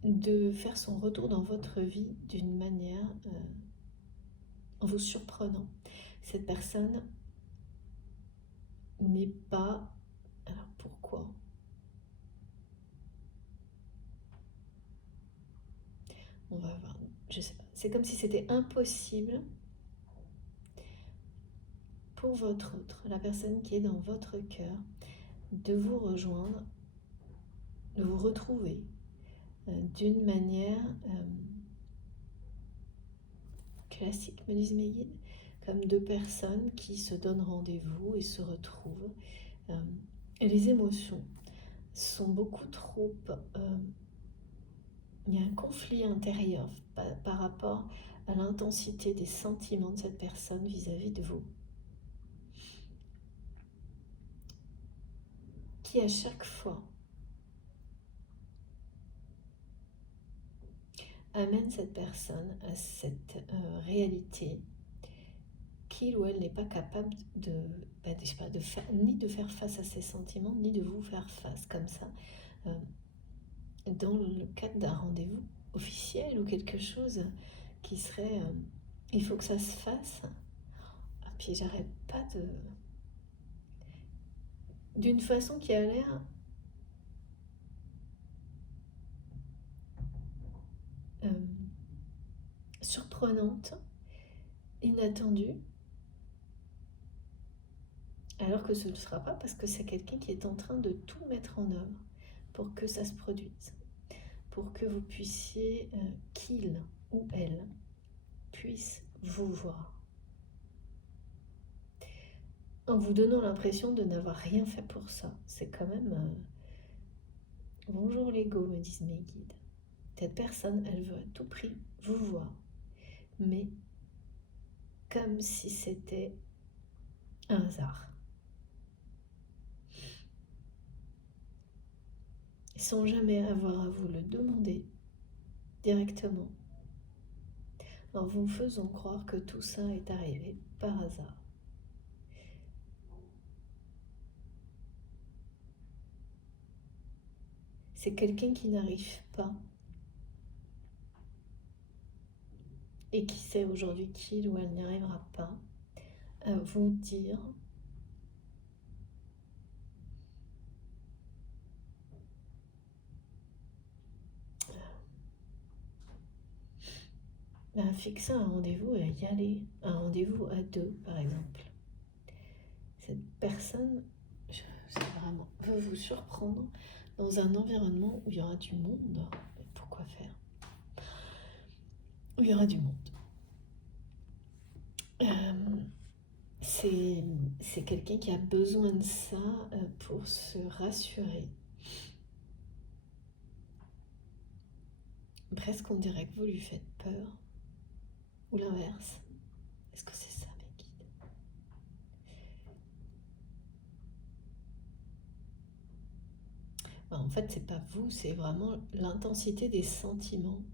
de faire son retour dans votre vie d'une manière en vous surprenant. Cette personne n'est pas... Alors pourquoi ? On va voir, je sais pas. C'est comme si c'était impossible pour votre autre, la personne qui est dans votre cœur, de vous rejoindre, de vous retrouver d'une manière classique, me disent mes guides, comme deux personnes qui se donnent rendez-vous et se retrouvent. Et les émotions sont beaucoup trop il y a un conflit intérieur par rapport à l'intensité des sentiments de cette personne vis-à-vis de vous, qui à chaque fois amène cette personne à cette réalité qu'il ou elle n'est pas capable je sais pas, ni de faire face à ses sentiments, ni de vous faire face comme ça, dans le cadre d'un rendez-vous officiel ou quelque chose qui serait il faut que ça se fasse. Ah, puis j'arrête pas d'une façon qui a l'air surprenante, inattendue, alors que ce ne sera pas, parce que c'est quelqu'un qui est en train de tout mettre en œuvre pour que ça se produise, pour que vous puissiez, qu'il ou elle puisse vous voir, en vous donnant l'impression de n'avoir rien fait pour ça. C'est quand même bonjour l'ego, me disent mes guides. Cette personne, elle veut à tout prix vous voir, mais comme si c'était un hasard, sans jamais avoir à vous le demander directement, en vous faisant croire que tout ça est arrivé par hasard. C'est quelqu'un qui n'arrive pas et qui sait aujourd'hui qu'il ou elle n'y arrivera pas à vous dire fixer un rendez-vous et y aller, un rendez-vous à deux par exemple. Cette personne, c'est vraiment, veut vous surprendre dans un environnement où il y aura du monde. Pourquoi faire? Où il y aura du monde. C'est quelqu'un qui a besoin de ça pour se rassurer. Presque on dirait que vous lui faites peur. Ou l'inverse. Est-ce que c'est ça, mes guides? En fait, c'est pas vous, c'est vraiment l'intensité des sentiments.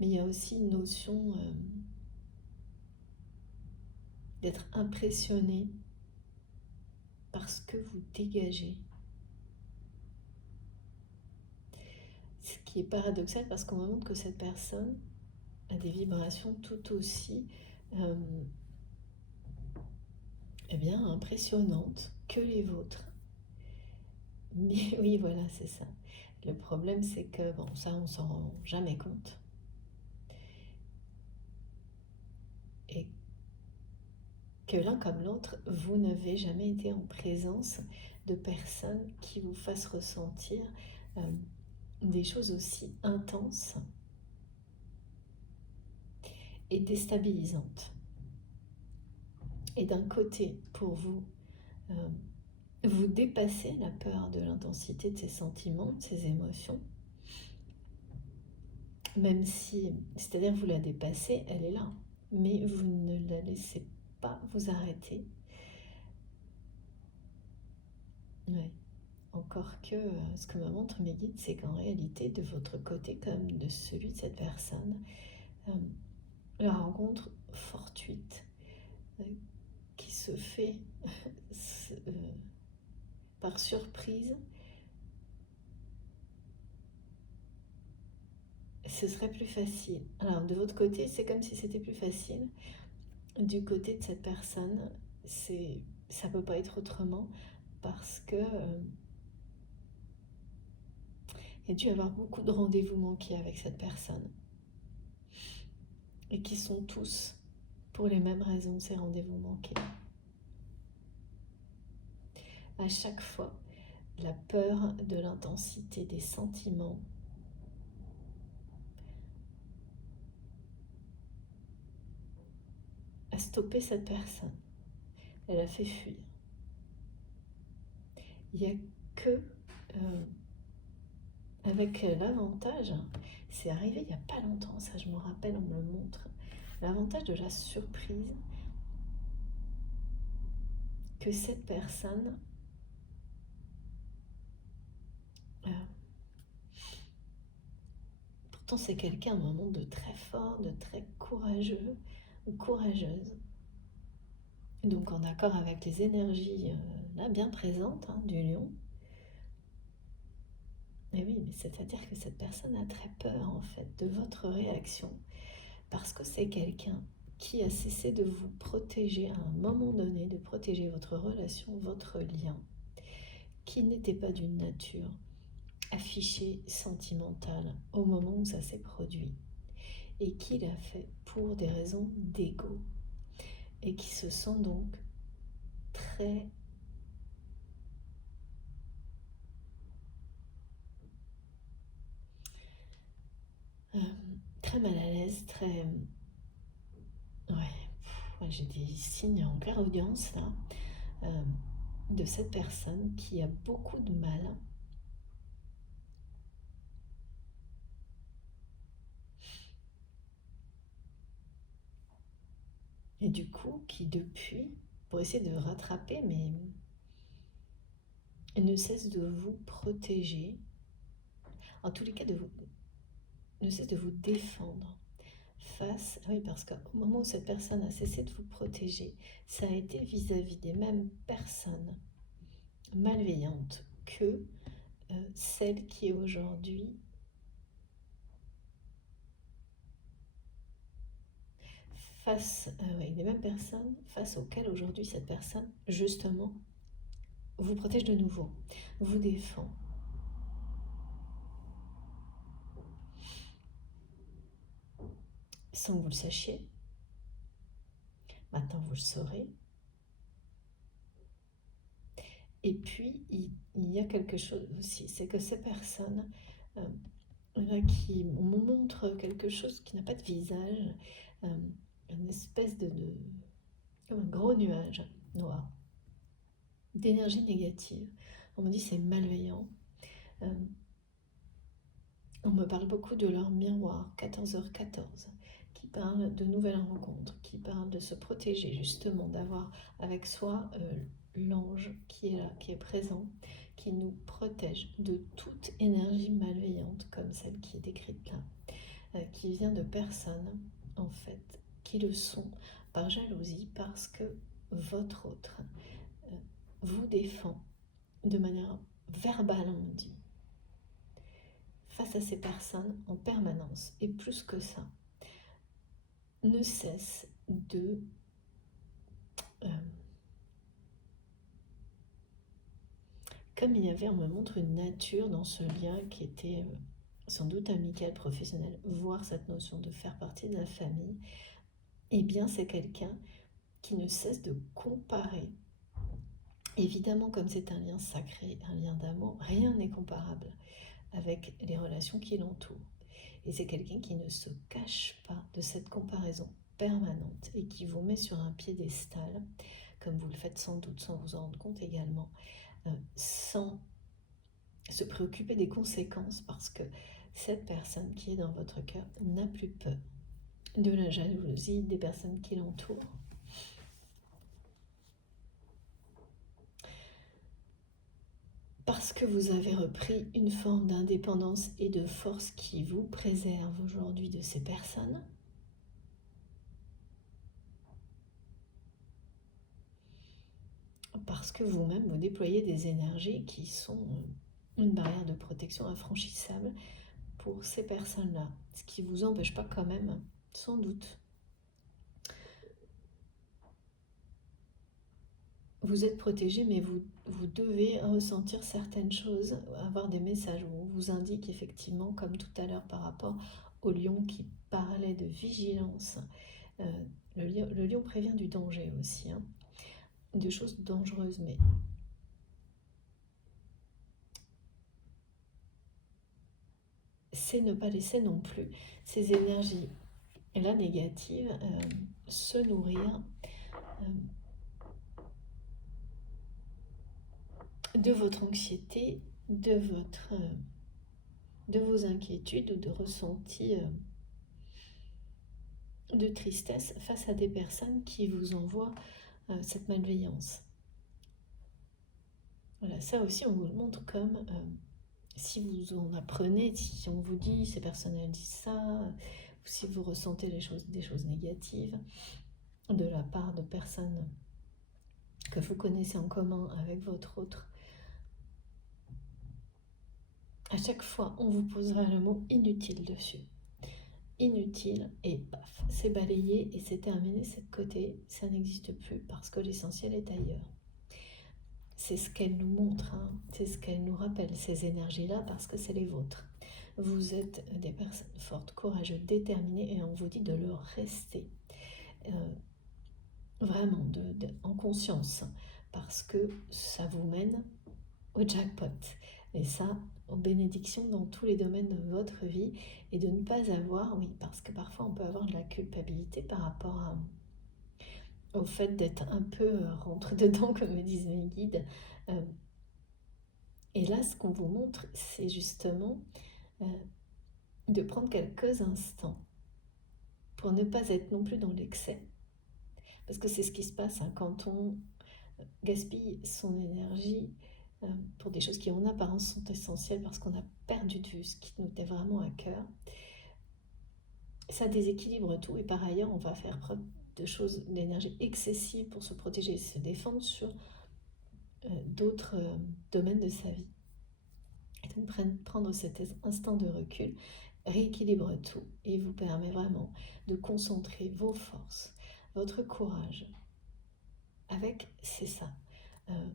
Mais il y a aussi une notion d'être impressionné par ce que vous dégagez. Ce qui est paradoxal parce qu'on me montre que cette personne a des vibrations tout aussi impressionnantes que les vôtres. Mais oui, voilà, c'est ça. Le problème, c'est que, bon, ça, on s'en rend jamais compte. Et que l'un comme l'autre, vous n'avez jamais été en présence de personnes qui vous fassent ressentir des choses aussi intenses et déstabilisantes. Et d'un côté, pour vous, vous dépassez la peur de l'intensité de ces sentiments, de ces émotions, même si, c'est-à-dire vous la dépassez, elle est là, mais vous ne la laissez pas vous arrêter. Ouais. Encore que ce que me montrent mes guides, c'est qu'en réalité, de votre côté comme de celui de cette personne, la rencontre fortuite qui se fait par surprise, ce serait plus facile. Alors de votre côté, c'est comme si c'était plus facile. Du côté de cette personne, ça peut pas être autrement parce que il y a dû y avoir beaucoup de rendez-vous manqués avec cette personne et qui sont tous pour les mêmes raisons, ces rendez-vous manqués. À chaque fois, la peur de l'intensité des sentiments a stoppé cette personne. Elle a fait fuir. Il n'y a que avec l'avantage, c'est arrivé il n'y a pas longtemps, ça je me rappelle, on me le montre, l'avantage de la surprise que cette personne euh, pourtant c'est quelqu'un à un moment de très fort, de très courageux ou courageuse, donc en accord avec les énergies là bien présentes du lion. Et oui, mais c'est-à-dire que cette personne a très peur en fait de votre réaction parce que c'est quelqu'un qui a cessé de vous protéger à un moment donné, de protéger votre relation, votre lien, qui n'était pas d'une nature affichée, sentimentale au moment où ça s'est produit, et qui l'a fait pour des raisons d'ego, et qui se sent donc très très mal à l'aise, très... Ouais, j'ai des signes en claire audience là, de cette personne qui a beaucoup de mal et du coup qui depuis, pour essayer de rattraper, mais ne cesse de vous protéger, en tous les cas ne cesse de vous défendre face, oui, parce qu'au moment où cette personne a cessé de vous protéger, ça a été vis-à-vis des mêmes personnes malveillantes que celle qui est aujourd'hui face, oui, les mêmes personnes face auxquelles aujourd'hui cette personne, justement, vous protège de nouveau, vous défend. Sans que vous le sachiez, maintenant vous le saurez. Et puis, il y a quelque chose aussi, c'est que ces personnes qui me montrent quelque chose qui n'a pas de visage, une espèce comme un gros nuage noir, d'énergie négative. On me dit c'est malveillant. Euh, on me parle beaucoup de leur miroir, 14h14, qui parle de nouvelles rencontres, qui parle de se protéger justement, d'avoir avec soi l'ange qui est là, qui est présent, qui nous protège de toute énergie malveillante comme celle qui est décrite là, qui vient de personnes en fait qui le sont par jalousie parce que votre autre vous défend de manière verbale, on dit, face à ces personnes en permanence, et plus que ça, ne cesse de comme il y avait, on me montre une nature dans ce lien qui était sans doute amical, professionnel, voire cette notion de faire partie de la famille, eh bien c'est quelqu'un qui ne cesse de comparer. Évidemment, comme c'est un lien sacré, un lien d'amour, rien n'est comparable avec les relations qui l'entourent. Et c'est quelqu'un qui ne se cache pas de cette comparaison permanente et qui vous met sur un piédestal, comme vous le faites sans doute sans vous en rendre compte également, sans se préoccuper des conséquences, parce que cette personne qui est dans votre cœur n'a plus peur de la jalousie des personnes qui l'entourent. Parce que vous avez repris une forme d'indépendance et de force qui vous préserve aujourd'hui de ces personnes. Parce que vous-même, vous déployez des énergies qui sont une barrière de protection infranchissable pour ces personnes-là. Ce qui ne vous empêche pas quand même, sans doute. Vous êtes protégé, mais vous devez ressentir certaines choses, avoir des messages où on vous indique effectivement, comme tout à l'heure par rapport au lion qui parlait de vigilance. Le lion prévient du danger aussi, de choses dangereuses, mais c'est ne pas laisser non plus ces énergies là négatives se nourrir de votre anxiété, de votre de vos inquiétudes ou de ressentis de tristesse face à des personnes qui vous envoient cette malveillance. Voilà, ça aussi on vous le montre comme si vous en apprenez, si on vous dit ces personnes elles disent ça, ou si vous ressentez des choses négatives de la part de personnes que vous connaissez en commun avec votre autre, à chaque fois on vous posera le mot inutile dessus. Inutile, et paf, c'est balayé et c'est terminé, c'est de côté, ça n'existe plus parce que l'essentiel est ailleurs. C'est ce qu'elle nous montre, hein. C'est ce qu'elle nous rappelle, ces énergies-là, parce que c'est les vôtres. Vous êtes des personnes fortes, courageuses, déterminées, et on vous dit de le rester. Vraiment, en conscience, parce que ça vous mène au jackpot. Et ça, aux bénédictions dans tous les domaines de votre vie, et de ne pas avoir, oui, parce que parfois on peut avoir de la culpabilité par rapport au fait d'être un peu rentre dedans, comme me disent mes guides. Et là, ce qu'on vous montre, c'est justement de prendre quelques instants pour ne pas être non plus dans l'excès. Parce que c'est ce qui se passe hein, quand on gaspille son énergie pour des choses qui en apparence sont essentielles parce qu'on a perdu de vue ce qui nous était vraiment à cœur. Ça déséquilibre tout et par ailleurs on va faire preuve de choses d'énergie excessive pour se protéger et se défendre sur d'autres domaines de sa vie. Et donc prendre cet instant de recul rééquilibre tout et vous permet vraiment de concentrer vos forces, votre courage avec, c'est ça,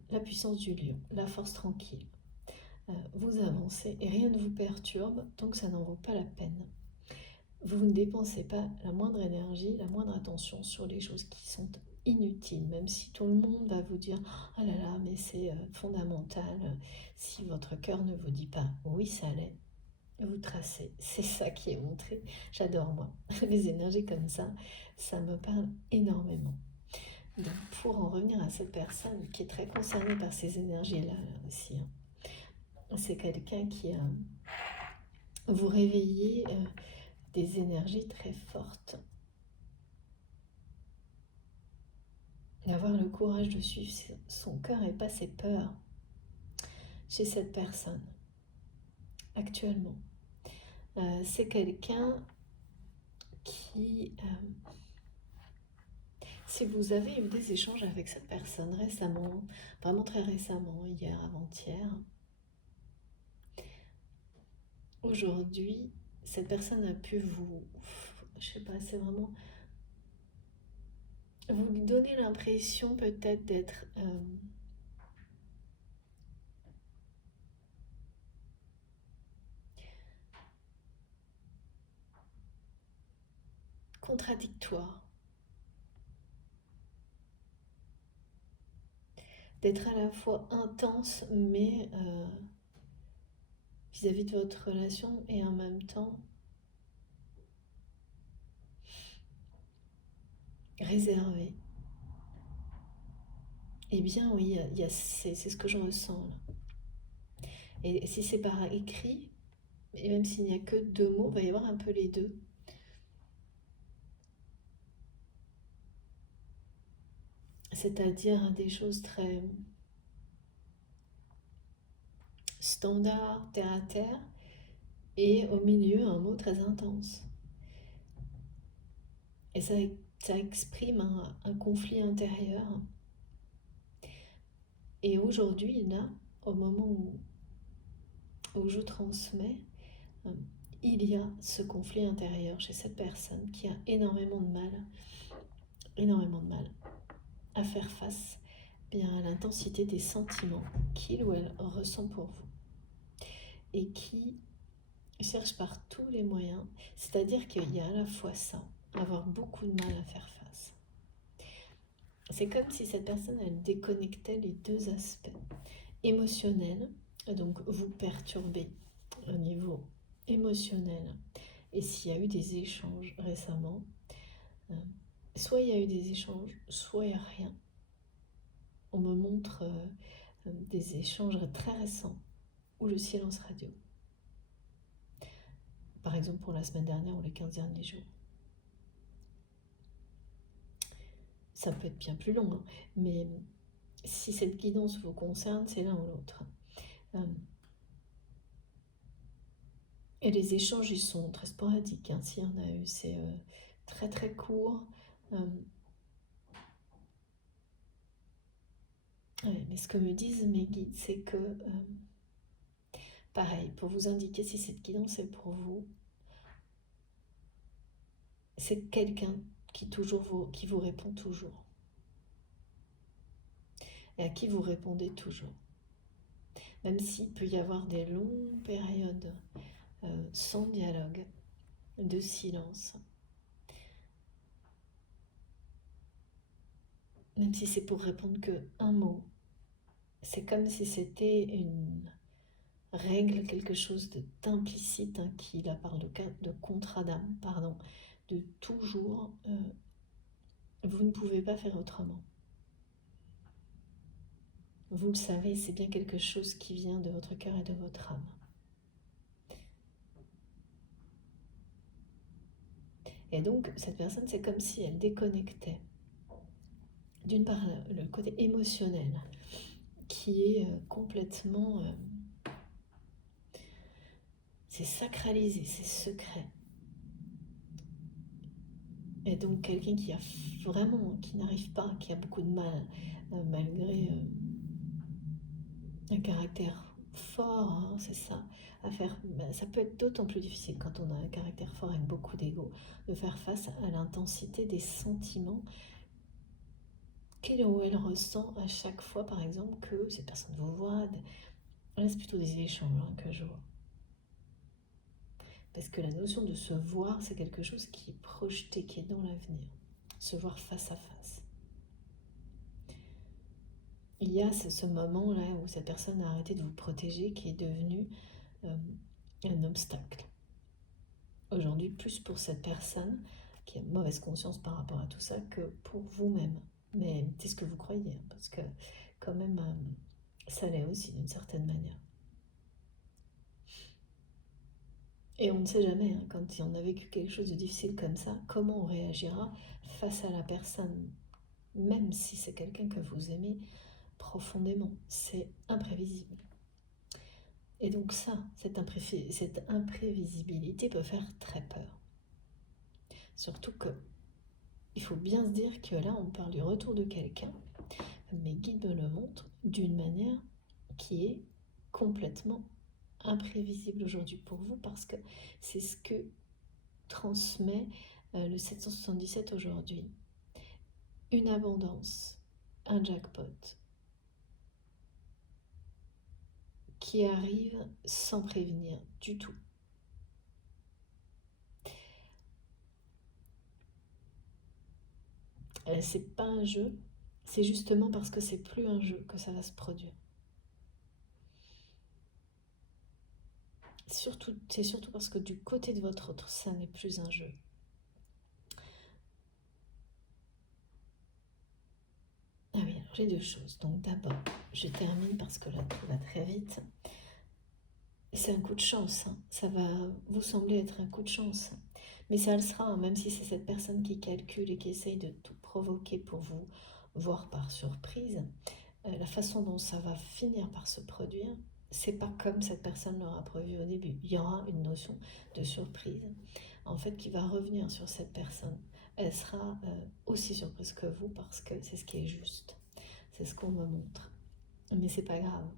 la puissance du lion, la force tranquille. Vous avancez et rien ne vous perturbe tant que ça n'en vaut pas la peine. Vous ne dépensez pas la moindre énergie, la moindre attention sur les choses qui sont inutiles, même si tout le monde va vous dire « Ah là là, mais c'est fondamental », si votre cœur ne vous dit pas « Oui, ça l'est », vous tracez, c'est ça qui est montré. J'adore moi, les énergies comme ça me parle énormément. Donc pour en revenir à cette personne qui est très concernée par ces énergies-là aussi, hein, c'est quelqu'un qui vous réveillez des énergies très fortes. D'avoir le courage de suivre son cœur et pas ses peurs chez cette personne actuellement. C'est quelqu'un qui, si vous avez eu des échanges avec cette personne récemment, vraiment très récemment, hier, avant-hier, aujourd'hui, cette personne a pu vous, je sais pas, c'est vraiment, vous lui donnez l'impression peut-être d'être contradictoire, d'être à la fois intense mais vis-à-vis de votre relation et en même temps réservé. Eh bien oui, c'est ce que je ressens là. Et si c'est par écrit, et même s'il n'y a que 2 mots, il va y avoir un peu les deux. C'est-à-dire des choses très standards, terre à terre, et au milieu un mot très intense. Et ça exprime un conflit intérieur. Et aujourd'hui, là, au moment où je transmets, il y a ce conflit intérieur chez cette personne qui a énormément de mal à faire face bien à l'intensité des sentiments qu'il ou elle ressent pour vous et qui cherche par tous les moyens, c'est-à-dire qu'il y a à la fois ça, avoir beaucoup de mal à faire face. C'est comme si cette personne, elle déconnectait les deux aspects émotionnels, donc vous perturbez au niveau émotionnel. Et s'il y a eu des échanges récemment, soit il y a eu des échanges, soit il n'y a rien. On me montre des échanges très récents ou le silence radio. par exemple pour la semaine dernière ou les 15 derniers jours. Ça peut être bien plus long, hein, mais si cette guidance vous concerne, c'est l'un ou l'autre. Et les échanges, ils sont très sporadiques, hein. S'il y en a eu, c'est très très court. Ouais, mais ce que me disent mes guides, c'est que, pareil, pour vous indiquer si cette guidance est pour vous, c'est quelqu'un qui vous répond toujours et à qui vous répondez toujours. Même s'il peut y avoir des longues périodes sans dialogue, de silence, même si c'est pour répondre que un mot, c'est comme si c'était une règle, quelque chose d'implicite, hein, qui là parle de contrat d'âme, pardon, de toujours, vous ne pouvez pas faire autrement. Vous le savez, c'est bien quelque chose qui vient de votre cœur et de votre âme. Et donc, cette personne, c'est comme si elle déconnectait, d'une part, le côté émotionnel, qui est complètement... c'est sacralisé, c'est secret. Et donc, quelqu'un qui a vraiment, qui n'arrive pas, qui a beaucoup de mal, malgré un caractère fort, hein, c'est ça, à faire. Ça peut être d'autant plus difficile quand on a un caractère fort avec beaucoup d'ego, de faire face à l'intensité des sentiments qu'il ou elle ressent à chaque fois, par exemple, que cette personne vous voit. Là, c'est plutôt des échanges, hein, que je vois. Parce que la notion de se voir, c'est quelque chose qui est projeté, qui est dans l'avenir. Se voir face à face. Il y a ce moment-là où cette personne a arrêté de vous protéger, qui est devenu un obstacle. Aujourd'hui, plus pour cette personne qui a mauvaise conscience par rapport à tout ça que pour vous-même. Mais c'est ce que vous croyez, hein, parce que quand même, ça l'est aussi d'une certaine manière. Et on ne sait jamais, hein, quand on a vécu quelque chose de difficile comme ça, comment on réagira face à la personne, même si c'est quelqu'un que vous aimez profondément. C'est imprévisible. Et donc ça, cette imprévisibilité peut faire très peur. Surtout que il faut bien se dire que là, on parle du retour de quelqu'un. Mes guides me le montrent d'une manière qui est complètement imprévisible aujourd'hui pour vous, parce que c'est ce que transmet le 777 aujourd'hui. Une abondance, un jackpot qui arrive sans prévenir du tout. C'est pas un jeu, c'est justement parce que c'est plus un jeu que ça va se produire. C'est surtout parce que du côté de votre autre, ça n'est plus un jeu. Ah oui, alors j'ai deux choses. Donc d'abord, je termine parce que là, tout va très vite. C'est un coup de chance, hein. Ça va vous sembler être un coup de chance. Mais ça le sera, hein, même si c'est cette personne qui calcule et qui essaye de tout provoquer pour vous, voir par surprise. La façon dont ça va finir par se produire, c'est pas comme cette personne l'aura prévu au début. Il y aura une notion de surprise, en fait, qui va revenir sur cette personne. Elle sera aussi surprise que vous parce que c'est ce qui est juste. C'est ce qu'on me montre. Mais c'est pas grave.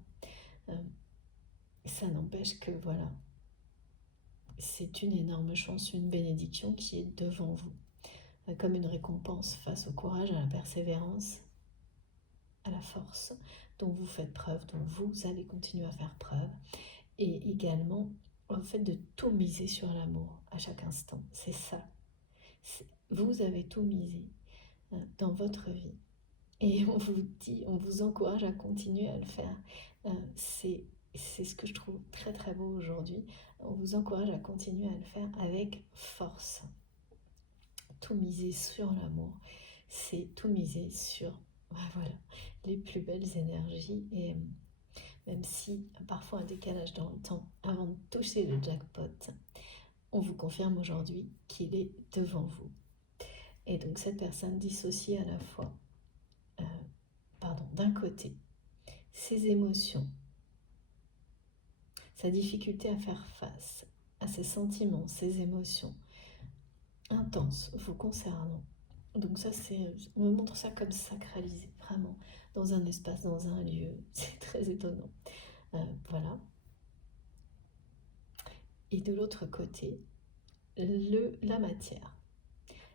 Ça n'empêche que voilà, c'est une énorme chance, une bénédiction qui est devant vous, comme une récompense face au courage, à la persévérance, à la force dont vous faites preuve, dont vous allez continuer à faire preuve, et également au fait de tout miser sur l'amour à chaque instant. C'est ça. Vous avez tout misé dans votre vie. Et on vous dit, on vous encourage à continuer à le faire. C'est ce que je trouve très très beau aujourd'hui. On vous encourage à continuer à le faire avec force. Tout miser sur l'amour, c'est tout miser sur voilà, les plus belles énergies. Et même si parfois un décalage dans le temps avant de toucher le jackpot, on vous confirme aujourd'hui qu'il est devant vous. Et donc cette personne dissocie à la fois, d'un côté, ses émotions, sa difficulté à faire face à ses sentiments, ses émotions intenses vous concernant. Donc ça, on me montre ça comme sacralisé, vraiment, dans un espace, dans un lieu. C'est très étonnant. Voilà. Et de l'autre côté, la matière,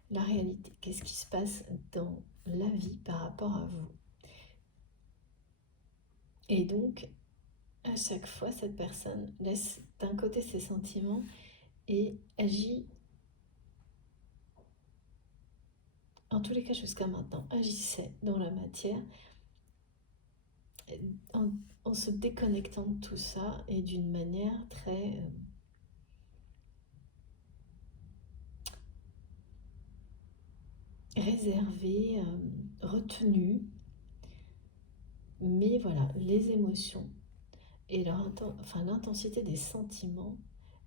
la réalité. Qu'est-ce qui se passe dans la vie par rapport à vous? Et donc, à chaque fois, cette personne laisse d'un côté ses sentiments et agit, en tous les cas jusqu'à maintenant, agissait dans la matière en se déconnectant de tout ça et d'une manière très réservée, retenue. Mais voilà, les émotions et l'intensité des sentiments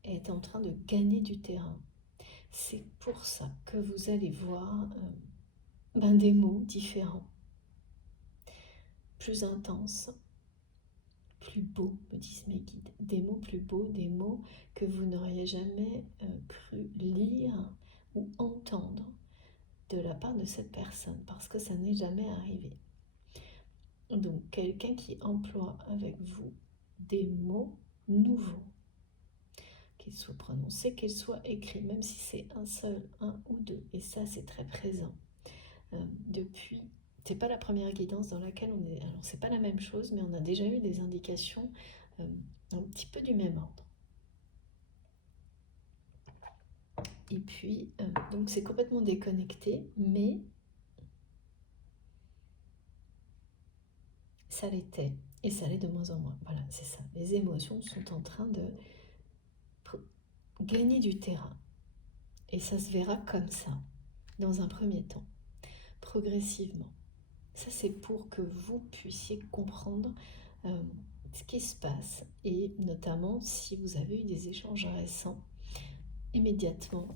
est en train de gagner du terrain. C'est pour ça que vous allez voir des mots différents, plus intenses, plus beaux, me disent mes guides. Des mots plus beaux, des mots que vous n'auriez jamais cru lire ou entendre de la part de cette personne, parce que ça n'est jamais arrivé. Donc quelqu'un qui emploie avec vous des mots nouveaux, qu'ils soient prononcés, qu'ils soient écrits, même si c'est un seul, un ou deux, et ça c'est très présent. Depuis, c'est pas la première guidance dans laquelle on est, alors c'est pas la même chose, mais on a déjà eu des indications un petit peu du même ordre. Et puis, donc c'est complètement déconnecté, mais ça l'était, et ça l'est de moins en moins. Voilà, c'est ça. Les émotions sont en train de gagner du terrain. Et ça se verra comme ça, dans un premier temps, progressivement. Ça, c'est pour que vous puissiez comprendre ce qui se passe, et notamment si vous avez eu des échanges récents, immédiatement,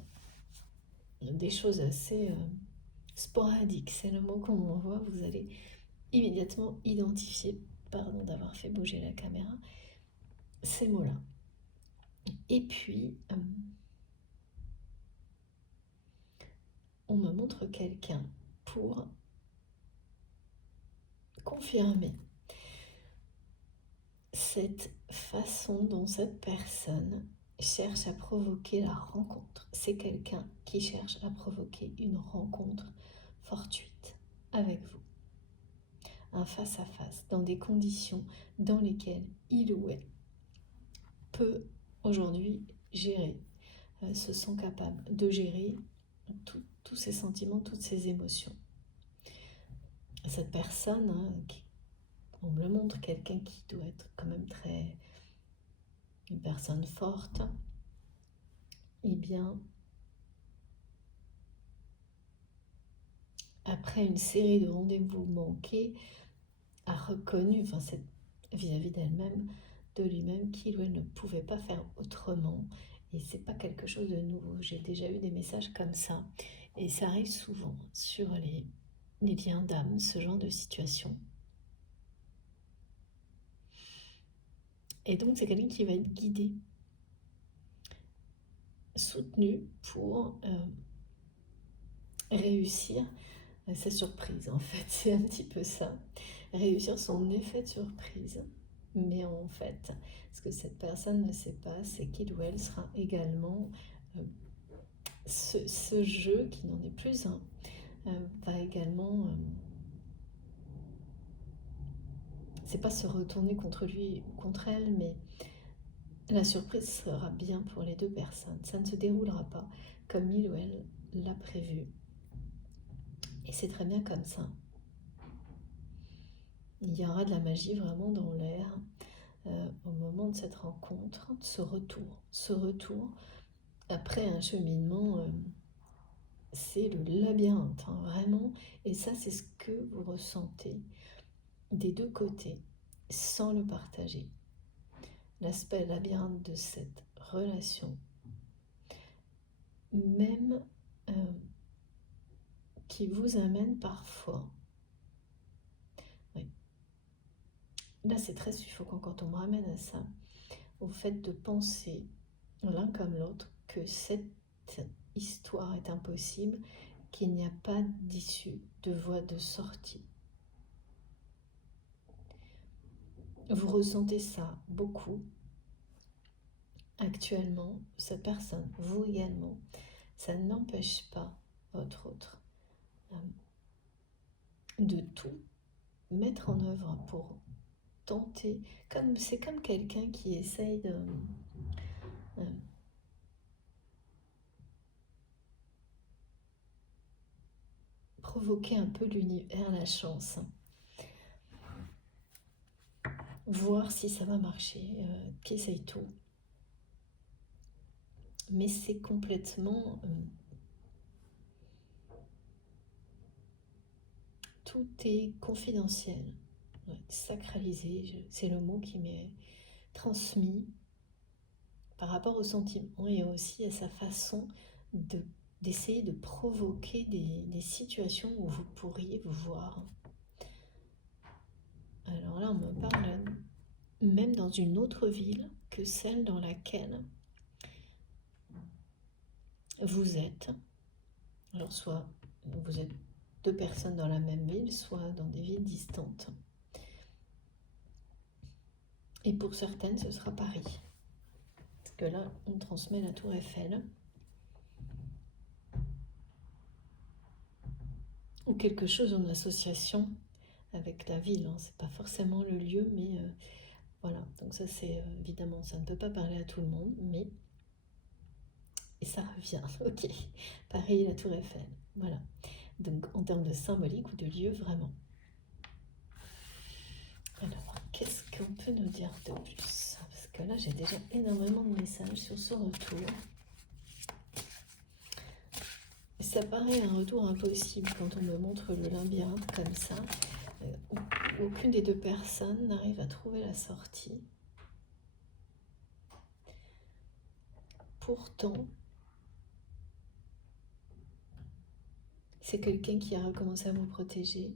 des choses assez sporadiques, c'est le mot qu'on m'envoie, vous allez immédiatement identifier, pardon d'avoir fait bouger la caméra, ces mots-là. Et puis, on me montre quelqu'un pour confirmer cette façon dont cette personne cherche à provoquer la rencontre. C'est quelqu'un qui cherche à provoquer une rencontre fortuite avec vous. Un face-à-face, dans des conditions dans lesquelles il ou elle peut aujourd'hui gérer, se sent capable de gérer tous ses sentiments, toutes ses émotions. Cette personne, on me le montre, quelqu'un qui doit être quand même une personne forte, eh bien, après une série de rendez-vous manqués, a reconnu, c'est vis-à-vis d'elle-même, de lui-même, qu'il ou elle ne pouvait pas faire autrement. Et c'est pas quelque chose de nouveau. J'ai déjà eu des messages comme ça. Et ça arrive souvent sur les liens d'âme, ce genre de situation. Et donc, c'est quelqu'un qui va être guidé, soutenu pour réussir sa surprise, en fait. C'est un petit peu ça. Réussir son effet de surprise. Mais en fait, ce que cette personne ne sait pas, c'est qu'il ou elle sera également ce jeu qui n'en est plus un, va également, c'est pas se retourner contre lui ou contre elle, mais la surprise sera bien pour les deux personnes. Ça ne se déroulera pas comme il ou elle l'a prévu. Et c'est très bien comme ça. Il y aura de la magie vraiment dans l'air au moment de cette rencontre, de ce retour après un cheminement, c'est le labyrinthe, vraiment. Et ça, c'est ce que vous ressentez des deux côtés, sans le partager. L'aspect labyrinthe de cette relation même qui vous amène parfois. Oui. Là, c'est très suffocant quand on me ramène à ça, au fait de penser, l'un comme l'autre, que cette histoire est impossible, qu'il n'y a pas d'issue, de voie de sortie. Vous ressentez ça beaucoup actuellement, cette personne, vous également. Ça n'empêche pas votre autre de tout mettre en œuvre pour tenter. C'est comme quelqu'un qui essaye de provoquer un peu l'univers, la chance. Voir si ça va marcher, qui essaye tout. Mais c'est complètement... tout est confidentiel, sacralisé, c'est le mot qui m'est transmis par rapport au sentiment et aussi à sa façon d'essayer de provoquer des situations où vous pourriez vous voir. Alors là, on me parle même dans une autre ville que celle dans laquelle vous êtes. Alors soit vous êtes deux personnes dans la même ville, soit dans des villes distantes. Et pour certaines, ce sera Paris. Parce que là, on transmet la tour Eiffel. Ou quelque chose en association avec la ville. C'est pas forcément le lieu, mais voilà. Donc ça, c'est évidemment, ça ne peut pas parler à tout le monde, mais... Et ça revient, ok. Paris, la tour Eiffel, voilà. Donc en termes de symbolique ou de lieu, vraiment. Alors, qu'est-ce qu'on peut nous dire de plus? Parce que là, j'ai déjà énormément de messages sur ce retour. Et ça paraît un retour impossible quand on me montre le labyrinthe comme ça. Aucune des deux personnes n'arrive à trouver la sortie. Pourtant, c'est quelqu'un qui a recommencé à vous protéger.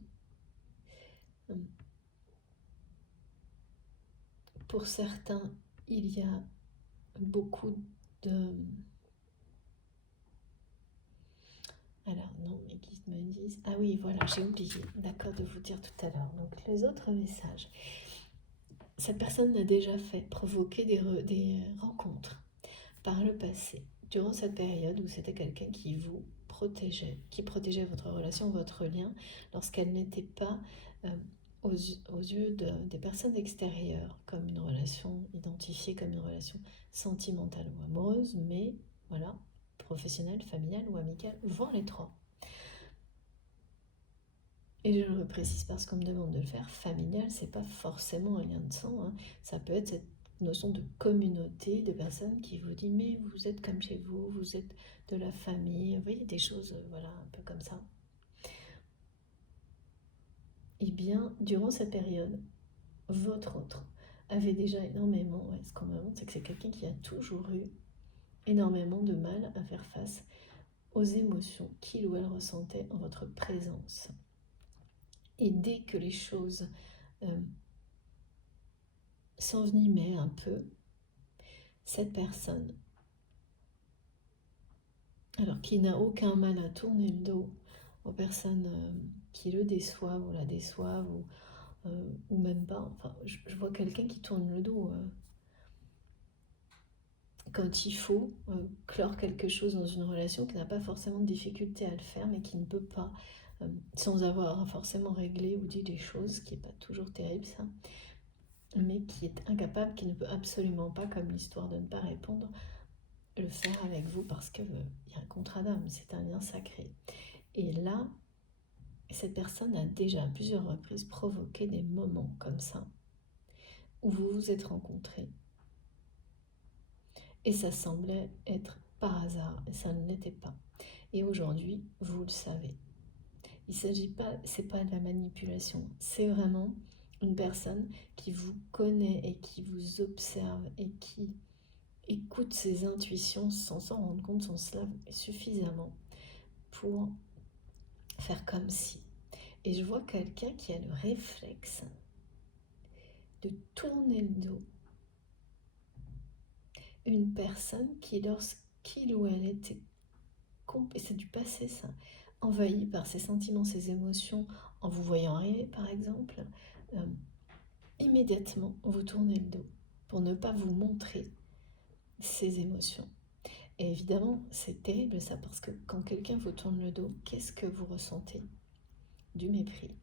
Pour certains, il y a beaucoup de... Alors non, mes guides me disent... Ah oui, voilà, j'ai oublié, d'accord, de vous dire tout à l'heure. Donc les autres messages. Cette personne a déjà fait provoquer des rencontres par le passé, durant cette période où c'était quelqu'un qui vous protégeait, qui protégeait votre relation, votre lien, lorsqu'elle n'était pas aux yeux des personnes extérieures, comme une relation identifiée comme une relation sentimentale ou amoureuse, mais voilà, professionnelle, familiale ou amicale, voire les trois. Et je le précise parce qu'on me demande de le faire, familial, c'est pas forcément un lien de sang, ça peut être cette notion de communauté, de personnes qui vous disent mais vous êtes comme chez vous, vous êtes de la famille, vous voyez des choses, voilà, un peu comme ça. Et bien, durant cette période, votre autre avait déjà énormément, ce qu'on me montre, c'est que c'est quelqu'un qui a toujours eu énormément de mal à faire face aux émotions qu'il ou elle ressentait en votre présence. Et dès que les choses s'envenimaient un peu, cette personne, alors qui n'a aucun mal à tourner le dos aux personnes qui le déçoivent ou la déçoivent, ou même pas, enfin, je vois quelqu'un qui tourne le dos quand il faut clore quelque chose dans une relation, qui n'a pas forcément de difficulté à le faire, mais qui ne peut pas, sans avoir forcément réglé ou dit des choses, ce qui n'est pas toujours terrible ça, mais qui est incapable, qui ne peut absolument pas, comme l'histoire de ne pas répondre, le faire avec vous parce qu'il y a un contrat d'âme, c'est un lien sacré. Et là, cette personne a déjà à plusieurs reprises provoqué des moments comme ça, où vous vous êtes rencontrés. Et ça semblait être par hasard, et ça ne l'était pas. Et aujourd'hui, vous le savez. Il s'agit pas, c'est pas de la manipulation, c'est vraiment une personne qui vous connaît et qui vous observe et qui écoute ses intuitions sans s'en rendre compte, sans cela suffisamment pour faire comme si. Et je vois quelqu'un qui a le réflexe de tourner le dos. Une personne qui, lorsqu'il ou elle était, et c'est du passé ça, envahi par ses sentiments, ses émotions, en vous voyant arriver par exemple, immédiatement vous tournez le dos pour ne pas vous montrer ces émotions. Et évidemment, c'est terrible ça, parce que quand quelqu'un vous tourne le dos, qu'est-ce que vous ressentez? Du mépris.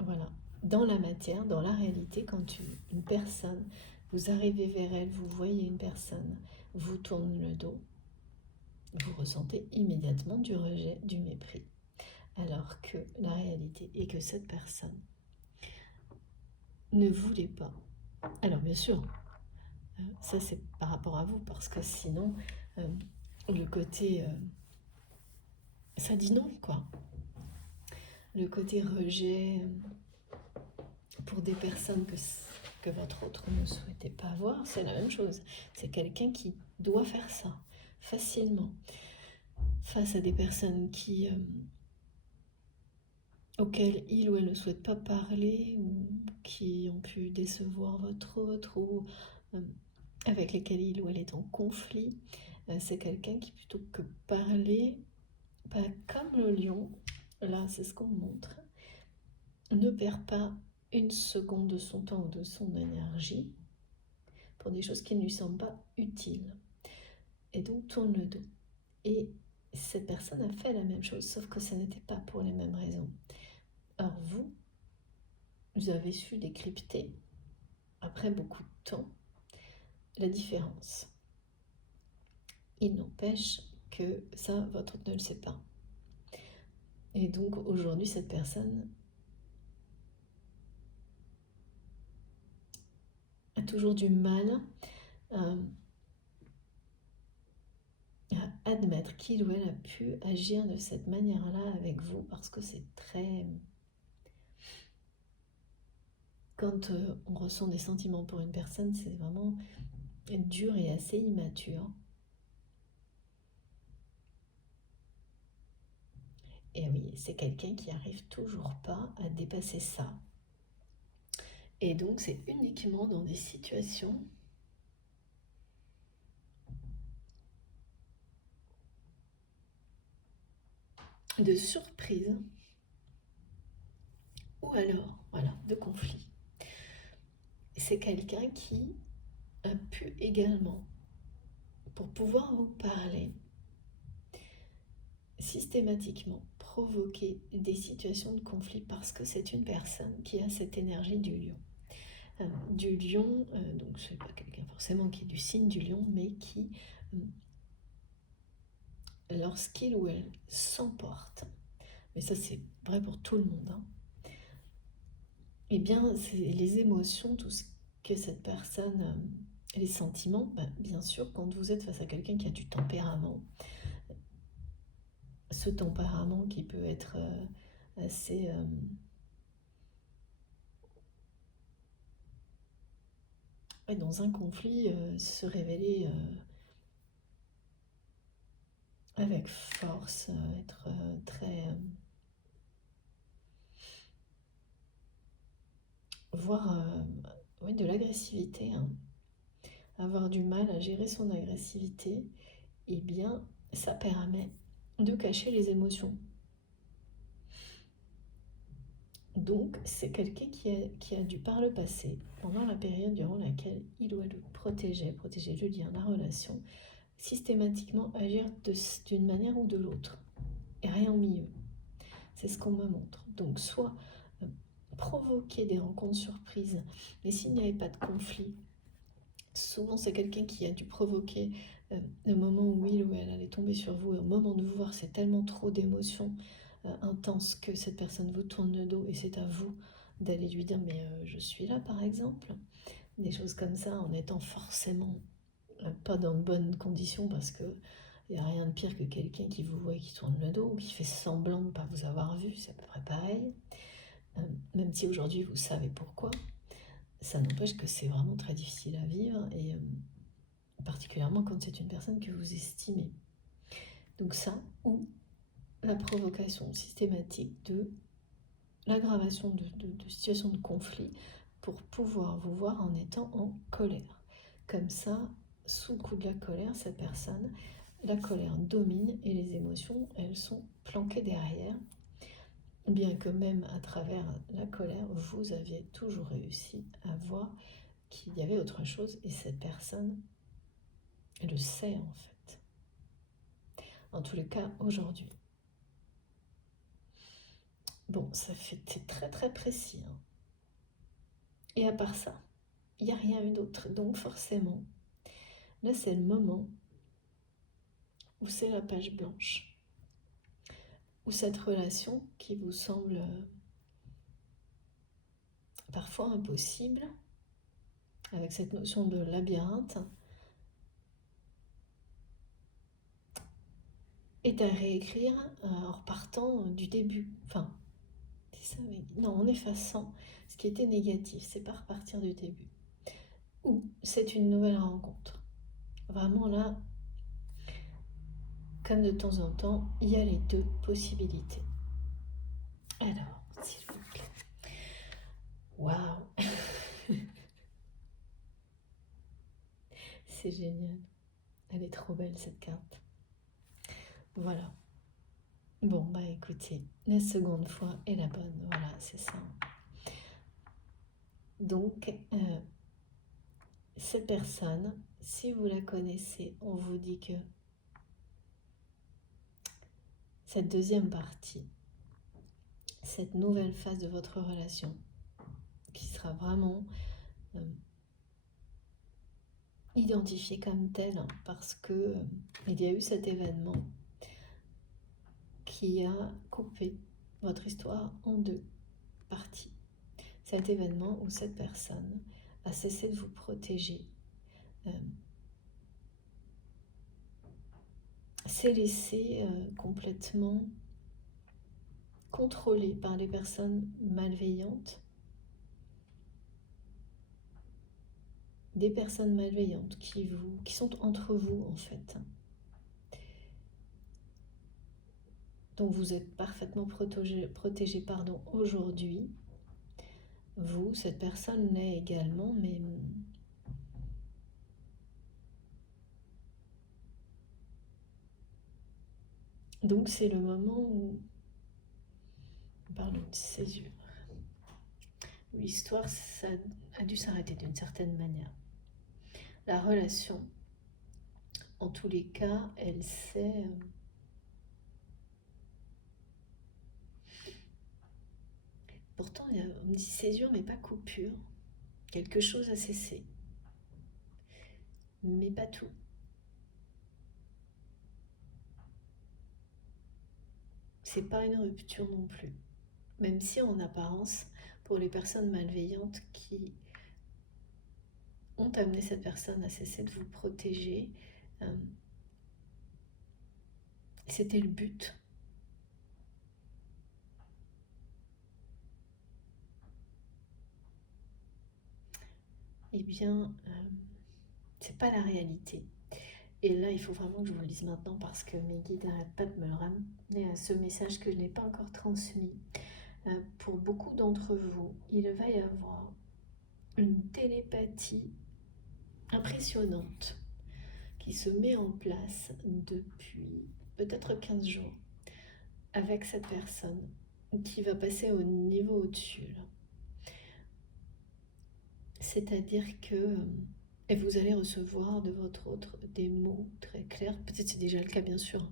Voilà. Dans la matière, dans la réalité, quand une personne, vous arrivez vers elle, vous voyez une personne, vous tourne le dos, vous ressentez immédiatement du rejet, du mépris. Alors que la réalité est que cette personne ne voulait pas. Alors bien sûr, ça c'est par rapport à vous, parce que sinon, le côté... ça dit non, quoi. Le côté rejet pour des personnes que votre autre ne souhaitait pas voir, c'est la même chose. C'est quelqu'un qui doit faire ça facilement face à des personnes auxquelles il ou elle ne souhaite pas parler, ou qui ont pu décevoir votre autre, ou avec lesquelles il ou elle est en conflit. C'est quelqu'un qui, plutôt que parler, comme le lion, là c'est ce qu'on montre, ne perd pas une seconde de son temps ou de son énergie pour des choses qui ne lui semblent pas utiles. Et donc tourne le dos. Et cette personne a fait la même chose, sauf que ce n'était pas pour les mêmes raisons. Or vous avez su décrypter, après beaucoup de temps, la différence. Il n'empêche que ça, votre autre ne le sait pas. Et donc aujourd'hui, cette personne a toujours du mal à admettre qu'il ou elle a pu agir de cette manière-là avec vous, parce que c'est très... Quand on ressent des sentiments pour une personne, c'est vraiment dur et assez immature. Et oui, c'est quelqu'un qui n'arrive toujours pas à dépasser ça. Et donc c'est uniquement dans des situations de surprise, ou alors, voilà, de conflit. C'est quelqu'un qui a pu également, pour pouvoir vous parler, systématiquement provoquer des situations de conflit, parce que c'est une personne qui a cette énergie du lion. Du lion, donc c'est pas quelqu'un forcément qui est du signe du lion, mais qui, lorsqu'il ou elle s'emporte, mais ça c'est vrai pour tout le monde, hein, eh bien c'est les émotions, tout ce que cette personne, les sentiments, bien sûr, quand vous êtes face à quelqu'un qui a du tempérament, ce tempérament qui peut être assez... dans un conflit, se révéler avec force, être très... voire de l'agressivité, hein. Avoir du mal à gérer son agressivité, eh bien, ça permet de cacher les émotions. Donc, c'est quelqu'un qui a dû, par le passé, pendant la période durant laquelle il ou elle protéger le lien, la relation, systématiquement agir d'une manière ou de l'autre, et rien au milieu. C'est ce qu'on me montre. Donc, soit provoquer des rencontres surprises, mais s'il n'y avait pas de conflit, souvent c'est quelqu'un qui a dû provoquer le moment où il ou elle allait tomber sur vous, et au moment de vous voir, c'est tellement trop d'émotions intenses que cette personne vous tourne le dos, et c'est à vous d'aller lui dire mais je suis là, par exemple. Des choses comme ça, en étant forcément pas dans de bonnes conditions, parce que il n'y a rien de pire que quelqu'un qui vous voit et qui tourne le dos, ou qui fait semblant de ne pas vous avoir vu, c'est à peu près pareil. Même si aujourd'hui vous savez pourquoi, ça n'empêche que c'est vraiment très difficile à vivre, et particulièrement quand c'est une personne que vous estimez. Donc ça, ou la provocation systématique de l'aggravation de situations de conflit pour pouvoir vous voir en étant en colère. Comme ça, sous le coup de la colère, cette personne, la colère domine et les émotions, elles sont planquées derrière. Bien que même à travers la colère, vous aviez toujours réussi à voir qu'il y avait autre chose, et cette personne le sait en fait. En tous les cas, aujourd'hui. Bon, c'est très très précis, hein. Et à part ça, il n'y a rien eu d'autre. Donc forcément, là c'est le moment où c'est la page blanche. Où cette relation qui vous semble parfois impossible, avec cette notion de labyrinthe, est à réécrire en repartant du début. Enfin, c'est ça, mais non, en effaçant ce qui était négatif, c'est pas repartir du début. Ou c'est une nouvelle rencontre. Vraiment là, comme de temps en temps, il y a les deux possibilités. Alors, s'il vous plaît. Waouh! C'est génial. Elle est trop belle cette carte. Voilà. Bon, bah écoutez, la seconde fois est la bonne. Voilà, c'est ça. Donc, cette personne, si vous la connaissez, on vous dit que cette deuxième partie, cette nouvelle phase de votre relation, qui sera vraiment identifiée comme telle, hein, parce que il y a eu cet événement qui a coupé votre histoire en deux parties. Cet événement où cette personne a cessé de vous protéger, s'est laissé complètement contrôlé par les personnes malveillantes, des personnes malveillantes qui sont entre vous en fait. Donc vous êtes parfaitement protégé aujourd'hui. Vous, cette personne l'est également, mais donc c'est le moment où, parlons de césure, où l'histoire ça a dû s'arrêter d'une certaine manière. La relation, en tous les cas, elle s'est pourtant, on me dit césure, mais pas coupure. Quelque chose a cessé, mais pas tout. C'est pas une rupture non plus. Même si en apparence, pour les personnes malveillantes qui ont amené cette personne à cesser de vous protéger, c'était le but. Eh bien, c'est pas la réalité. Et là, il faut vraiment que je vous le dise maintenant parce que mes guides n'arrêtent pas de me ramener à ce message que je n'ai pas encore transmis. Pour beaucoup d'entre vous, il va y avoir une télépathie impressionnante qui se met en place depuis peut-être 15 jours avec cette personne qui va passer au niveau au-dessus. C'est-à-dire que et vous allez recevoir de votre autre des mots très clairs. Peut-être c'est déjà le cas bien sûr,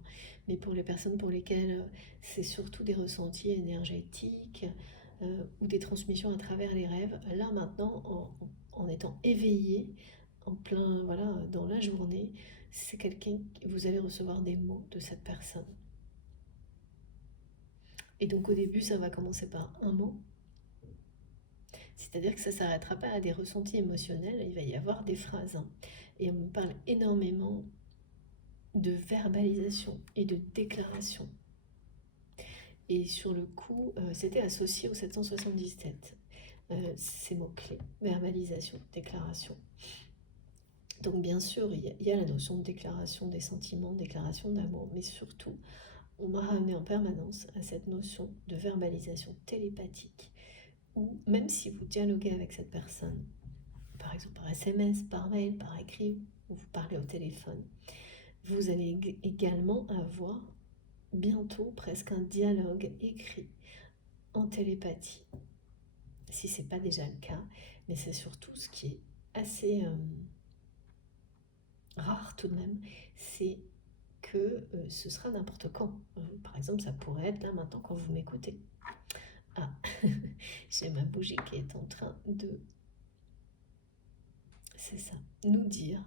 mais pour les personnes pour lesquelles c'est surtout des ressentis énergétiques ou des transmissions à travers les rêves, là maintenant en étant éveillé, en plein voilà dans la journée, c'est quelqu'un vous allez recevoir des mots de cette personne. Et donc au début ça va commencer par un mot. C'est-à-dire que ça ne s'arrêtera pas à des ressentis émotionnels, il va y avoir des phrases. Et on me parle énormément de verbalisation et de déclaration. Et sur le coup, c'était associé au 777. ces mots-clés, verbalisation, déclaration. Donc bien sûr, il y a la notion de déclaration des sentiments, déclaration d'amour, mais surtout, on m'a ramené en permanence à cette notion de verbalisation télépathique, où même si vous dialoguez avec cette personne, par exemple par SMS, par mail, par écrit, ou vous parlez au téléphone, vous allez également avoir bientôt presque un dialogue écrit en télépathie, si ce n'est pas déjà le cas, mais c'est surtout ce qui est assez rare tout de même, c'est que ce sera n'importe quand. Par exemple, ça pourrait être là maintenant quand vous m'écoutez. Ah, j'ai ma bougie qui est en train de, c'est ça, nous dire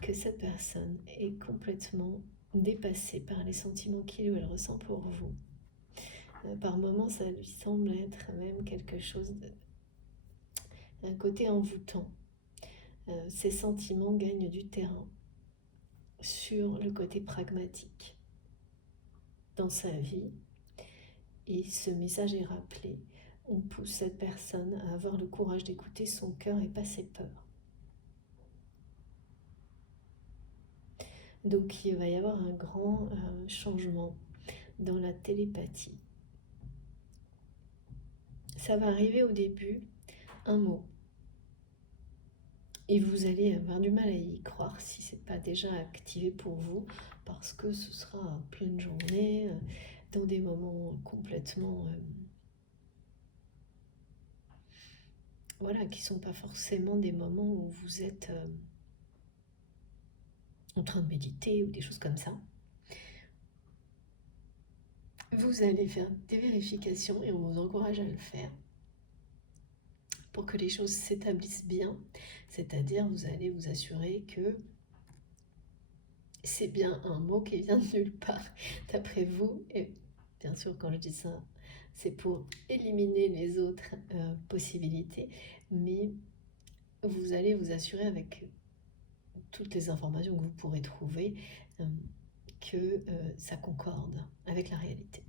que cette personne est complètement dépassée par les sentiments qu'il ou elle ressent pour vous. Par moments, ça lui semble être même quelque chose un côté envoûtant. Ces sentiments gagnent du terrain sur le côté pragmatique dans sa vie, et ce message est rappelé. On pousse cette personne à avoir le courage d'écouter son cœur et pas ses peurs. Donc il va y avoir un grand changement dans la télépathie. Ça va arriver au début, un mot. Et vous allez avoir du mal à y croire si ce n'est pas déjà activé pour vous, parce que ce sera en pleine journée, dans des moments complètement... voilà, qui ne sont pas forcément des moments où vous êtes en train de méditer ou des choses comme ça. Vous allez faire des vérifications et on vous encourage à le faire pour que les choses s'établissent bien. C'est-à-dire, vous allez vous assurer que c'est bien un mot qui vient de nulle part, d'après vous. Et bien sûr, quand je dis ça, c'est pour éliminer les autres possibilités. Mais vous allez vous assurer avec toutes les informations que vous pourrez trouver que ça concorde avec la réalité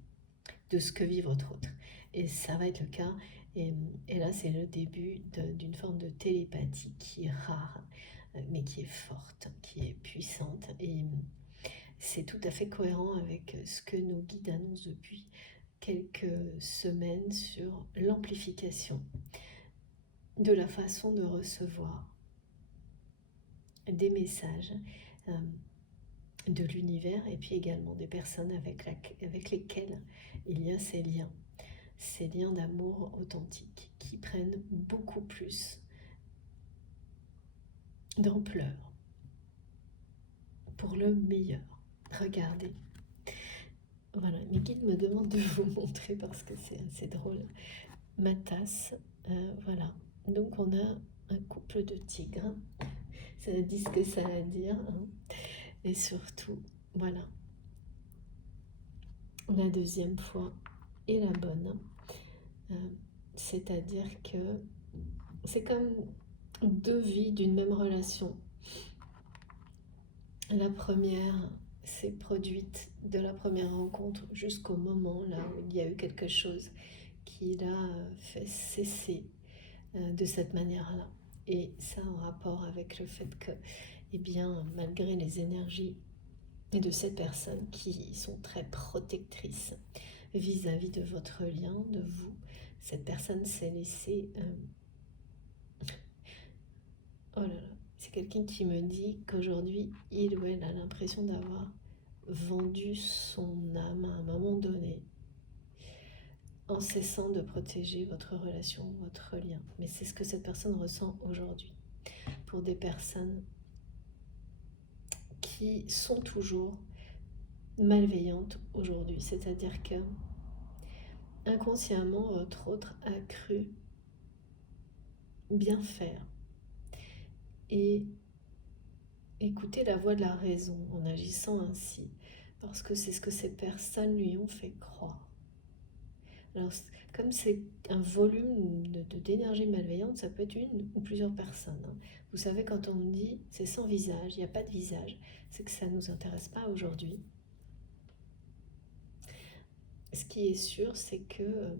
de ce que vit votre autre. Et ça va être le cas. Et là, c'est le début d'une forme de télépathie qui est rare, mais qui est forte, qui est puissante. Et c'est tout à fait cohérent avec ce que nos guides annoncent depuis quelques semaines sur l'amplification de la façon de recevoir des messages de l'univers, et puis également des personnes avec lesquelles il y a ces liens d'amour authentique qui prennent beaucoup plus d'ampleur pour le meilleur. Regardez. Voilà, mes guides me demandent de vous montrer parce que c'est assez drôle. Ma tasse, voilà. Donc on a un couple de tigres. Ça dit ce que ça a à dire. Hein. Et surtout, voilà. La deuxième fois est la bonne. C'est-à-dire que c'est comme deux vies d'une même relation. La première s'est produite de la première rencontre jusqu'au moment là où il y a eu quelque chose qui l'a fait cesser de cette manière-là. Et ça en rapport avec le fait que, eh bien, malgré les énergies de cette personne qui sont très protectrices vis-à-vis de votre lien, de vous, cette personne s'est laissée... oh là là, c'est quelqu'un qui me dit qu'aujourd'hui, il ou elle a l'impression d'avoir vendu son âme à un moment donné en cessant de protéger votre relation, votre lien. Mais c'est ce que cette personne ressent aujourd'hui. Pour des personnes qui sont toujours malveillantes aujourd'hui, c'est-à-dire que inconsciemment, votre autre a cru bien faire et écouter la voix de la raison en agissant ainsi, parce que c'est ce que ces personnes lui ont fait croire. Alors, comme c'est un volume d'énergie malveillante, ça peut être une ou plusieurs personnes. Hein. Vous savez, quand on dit c'est sans visage, il n'y a pas de visage, c'est que ça ne nous intéresse pas aujourd'hui. Ce qui est sûr, c'est que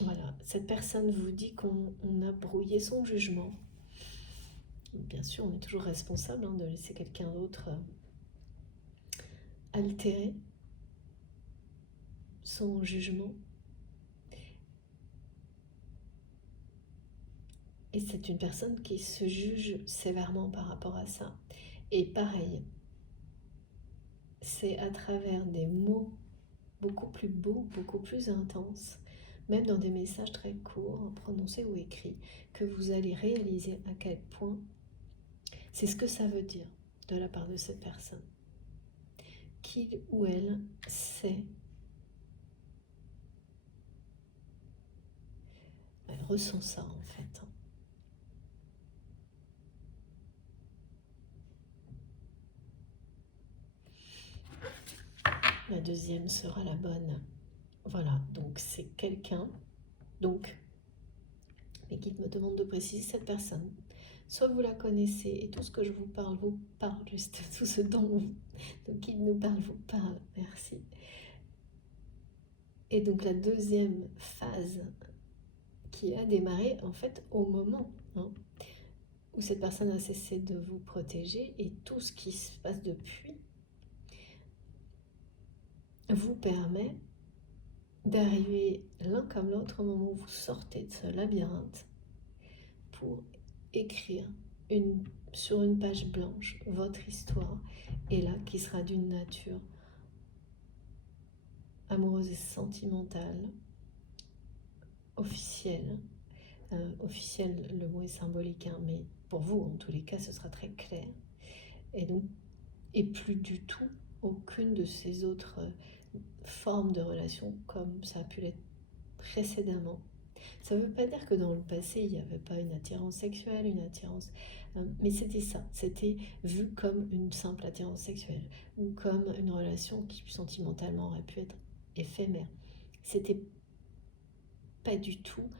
Voilà, cette personne vous dit qu'on a brouillé son jugement. Bien sûr, on est toujours responsable de laisser quelqu'un d'autre altérer son jugement. Et c'est une personne qui se juge sévèrement par rapport à ça. Et pareil, c'est à travers des mots beaucoup plus beaux, beaucoup plus intenses, même dans des messages très courts, prononcés ou écrits, que vous allez réaliser à quel point c'est ce que ça veut dire de la part de cette personne. Qu'il ou elle sait, elle ressent ça en fait. La deuxième sera la bonne. Voilà, donc c'est quelqu'un. Donc, mes guides me demandent de préciser cette personne. Soit vous la connaissez et tout ce que je vous parle juste, tout ce dont nos guides nous parlent vous parle. Merci. Et donc la deuxième phase qui a démarré en fait au moment où cette personne a cessé de vous protéger, et tout ce qui se passe depuis vous permet d'arriver l'un comme l'autre au moment où vous sortez de ce labyrinthe pour écrire sur une page blanche votre histoire, et là qui sera d'une nature amoureuse et sentimentale, officielle. Officielle, le mot est symbolique, mais pour vous en tous les cas ce sera très clair, et donc et plus du tout aucune de ces autres formes de relations comme ça a pu l'être précédemment. Ça ne veut pas dire que dans le passé, il n'y avait pas une attirance sexuelle, une attirance... mais c'était ça, c'était vu comme une simple attirance sexuelle, ou comme une relation qui sentimentalement aurait pu être éphémère. C'était pas du tout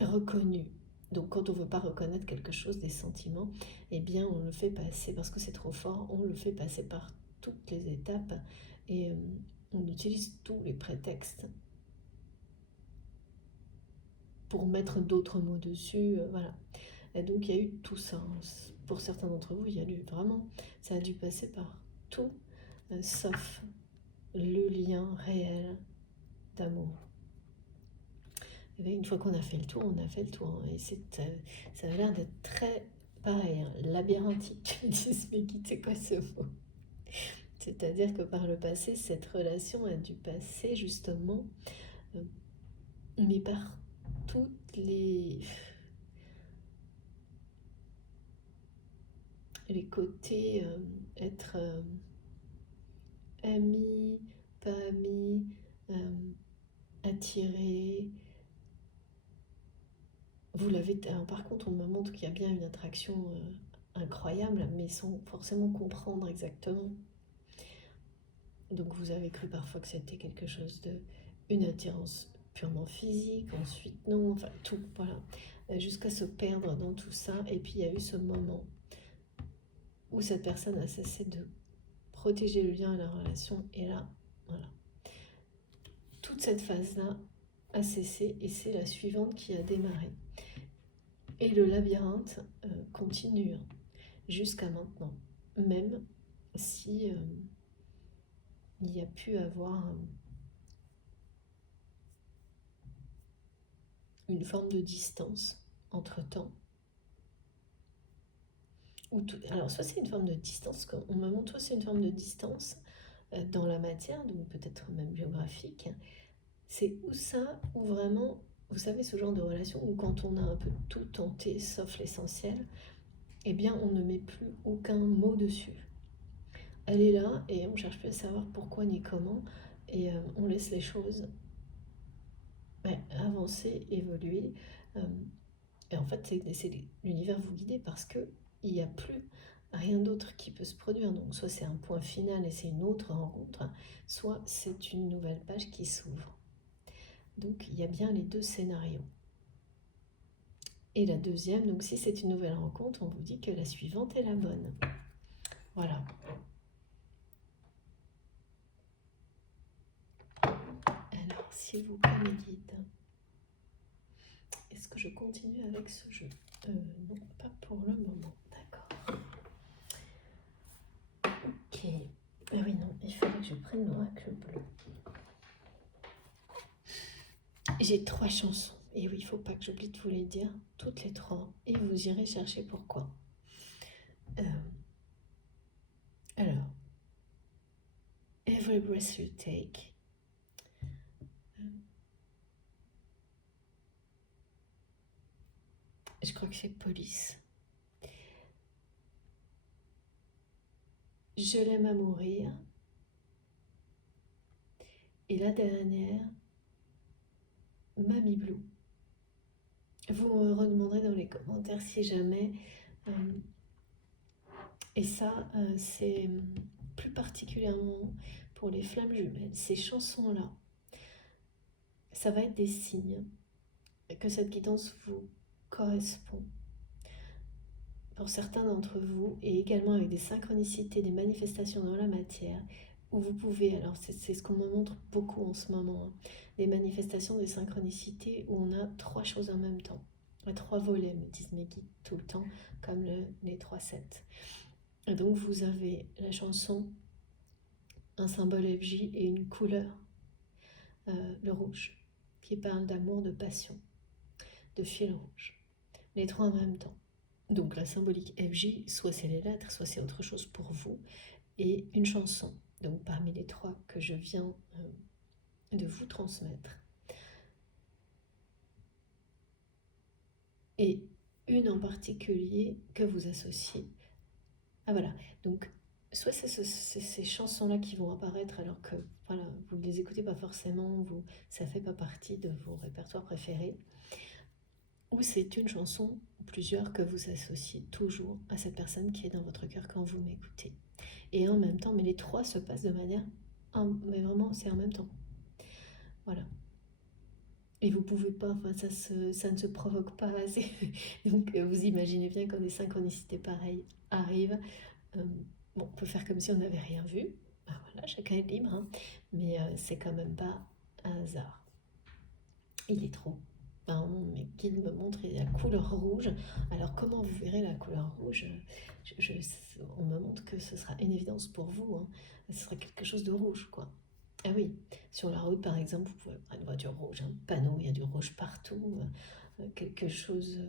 reconnu. Donc quand on ne veut pas reconnaître quelque chose, des sentiments, eh bien on le fait passer, parce que c'est trop fort, on le fait passer par toutes les étapes, et on utilise tous les prétextes pour mettre d'autres mots dessus, voilà. Et donc il y a eu tout ça. Pour certains d'entre vous, il y a eu vraiment, ça a dû passer par tout, sauf le lien réel d'amour. Et bien, une fois qu'on a fait le tour, on a fait le tour. Et ça a l'air d'être très pareil, labyrinthique. Disent mes guides, c'est quoi ce mot? C'est-à-dire que par le passé, cette relation a dû passer justement, mais par toutes les côtés, être ami, pas ami, attiré. Vous l'avez. Alors, par contre, on me montre qu'il y a bien une attraction incroyable, mais sans forcément comprendre exactement. Donc vous avez cru parfois que c'était quelque chose une attirance purement physique, ensuite non, enfin tout, voilà, jusqu'à se perdre dans tout ça. Et puis il y a eu ce moment où cette personne a cessé de protéger le lien et la relation, et là, voilà, toute cette phase-là a cessé, et c'est la suivante qui a démarré. Et le labyrinthe continue jusqu'à maintenant, même si il y a pu avoir une forme de distance entre-temps. Alors, soit c'est une forme de distance, on me montre, soit c'est une forme de distance dans la matière, donc peut-être même géographique. C'est où ça, où vraiment, vous savez, ce genre de relation où quand on a un peu tout tenté, sauf l'essentiel, eh bien, on ne met plus aucun mot dessus. Elle est là et on ne cherche plus à savoir pourquoi ni comment, et on laisse les choses avancer, évoluer. Et en fait, c'est l'univers vous guider, parce qu'il n'y a plus rien d'autre qui peut se produire. Donc soit c'est un point final et c'est une autre rencontre, soit c'est une nouvelle page qui s'ouvre. Donc il y a bien les deux scénarios. Et la deuxième, donc si c'est une nouvelle rencontre, on vous dit que la suivante est la bonne. Voilà. Alors, s'il vous plaît, mes guides. Est-ce que je continue avec ce jeu? Non, pas pour le moment. D'accord. Ok. Ah oui, non, il fallait que je prenne l'oracle bleu. J'ai 3 chansons. Et oui, il ne faut pas que j'oublie de vous les dire, toutes les 3. Et vous irez chercher pourquoi. Alors, Every Breath You Take. Je crois que c'est Police. Je l'aime à mourir. Et la dernière, Mamie Blue. Vous me redemanderez dans les commentaires si jamais. Et ça, c'est plus particulièrement pour les flammes jumelles. Ces chansons-là, ça va être des signes que cette guidance vous correspond. Pour certains d'entre vous, et également avec des synchronicités, des manifestations dans la matière, où vous pouvez, alors c'est ce qu'on me montre beaucoup en ce moment, hein, des manifestations, des synchronicités où on a 3 choses en même temps. 3 volets, me disent mes guides tout le temps, comme les 3-7. Et donc vous avez la chanson, un symbole FJ et une couleur, le rouge, qui parle d'amour, de passion, de fil rouge. Les 3 en même temps. Donc la symbolique FJ, soit c'est les lettres, soit c'est autre chose pour vous, et une chanson, donc parmi les 3 que je viens de vous transmettre. Et une en particulier que vous associez. Ah voilà, donc soit c'est ces chansons-là qui vont apparaître alors que voilà, vous ne les écoutez pas forcément, ça ne fait pas partie de vos répertoires préférés, ou c'est une chanson, ou plusieurs, que vous associez toujours à cette personne qui est dans votre cœur quand vous m'écoutez. Et en même temps, mais les 3 se passent de manière, mais vraiment c'est en même temps. Voilà. Et vous pouvez pas, enfin ça ne se provoque pas assez. Donc vous imaginez bien quand des synchronicités pareilles arrivent, bon, on peut faire comme si on n'avait rien vu. Ben voilà, chacun est libre, hein. Mais c'est quand même pas un hasard. Il est trop. Ben, mes guides me montrent la couleur rouge. Alors comment vous verrez la couleur rouge? On me montre que ce sera une évidence pour vous, hein. Ce sera quelque chose de rouge, quoi. Ah oui, sur la route par exemple, vous pouvez prendre une voiture rouge, un panneau, il y a du rouge partout, quelque chose,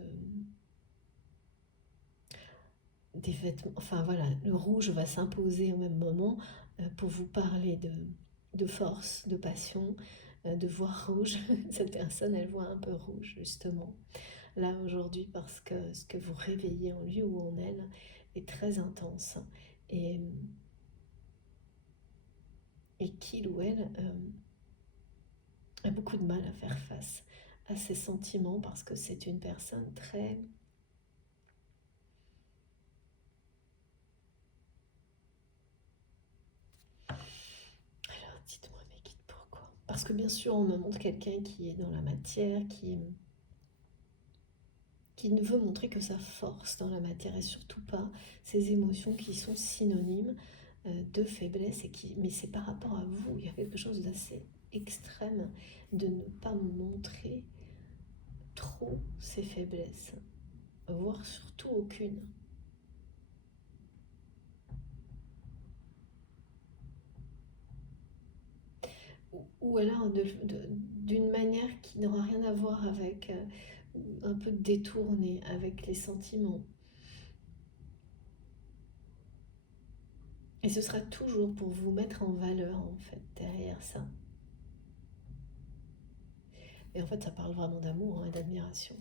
des vêtements, enfin voilà, le rouge va s'imposer au même moment pour vous parler de force, de passion, de voir rouge. Cette personne, elle voit un peu rouge justement, là aujourd'hui, parce que ce que vous réveillez en lui ou en elle est très intense. Et, et qu'il ou elle a beaucoup de mal à faire face à ses sentiments parce que c'est une personne très... Alors dites-moi mes guides pourquoi. Parce que bien sûr on me montre quelqu'un qui est dans la matière, qui ne veut montrer que sa force dans la matière et surtout pas ses émotions qui sont synonymes de faiblesse, mais c'est par rapport à vous, il y a quelque chose d'assez extrême de ne pas montrer trop ses faiblesses, voire surtout aucune. Ou alors d'une manière qui n'aura rien à voir avec, un peu détournée avec les sentiments. Et ce sera toujours pour vous mettre en valeur, en fait, derrière ça. Et en fait, ça parle vraiment d'amour, hein, et d'admiration.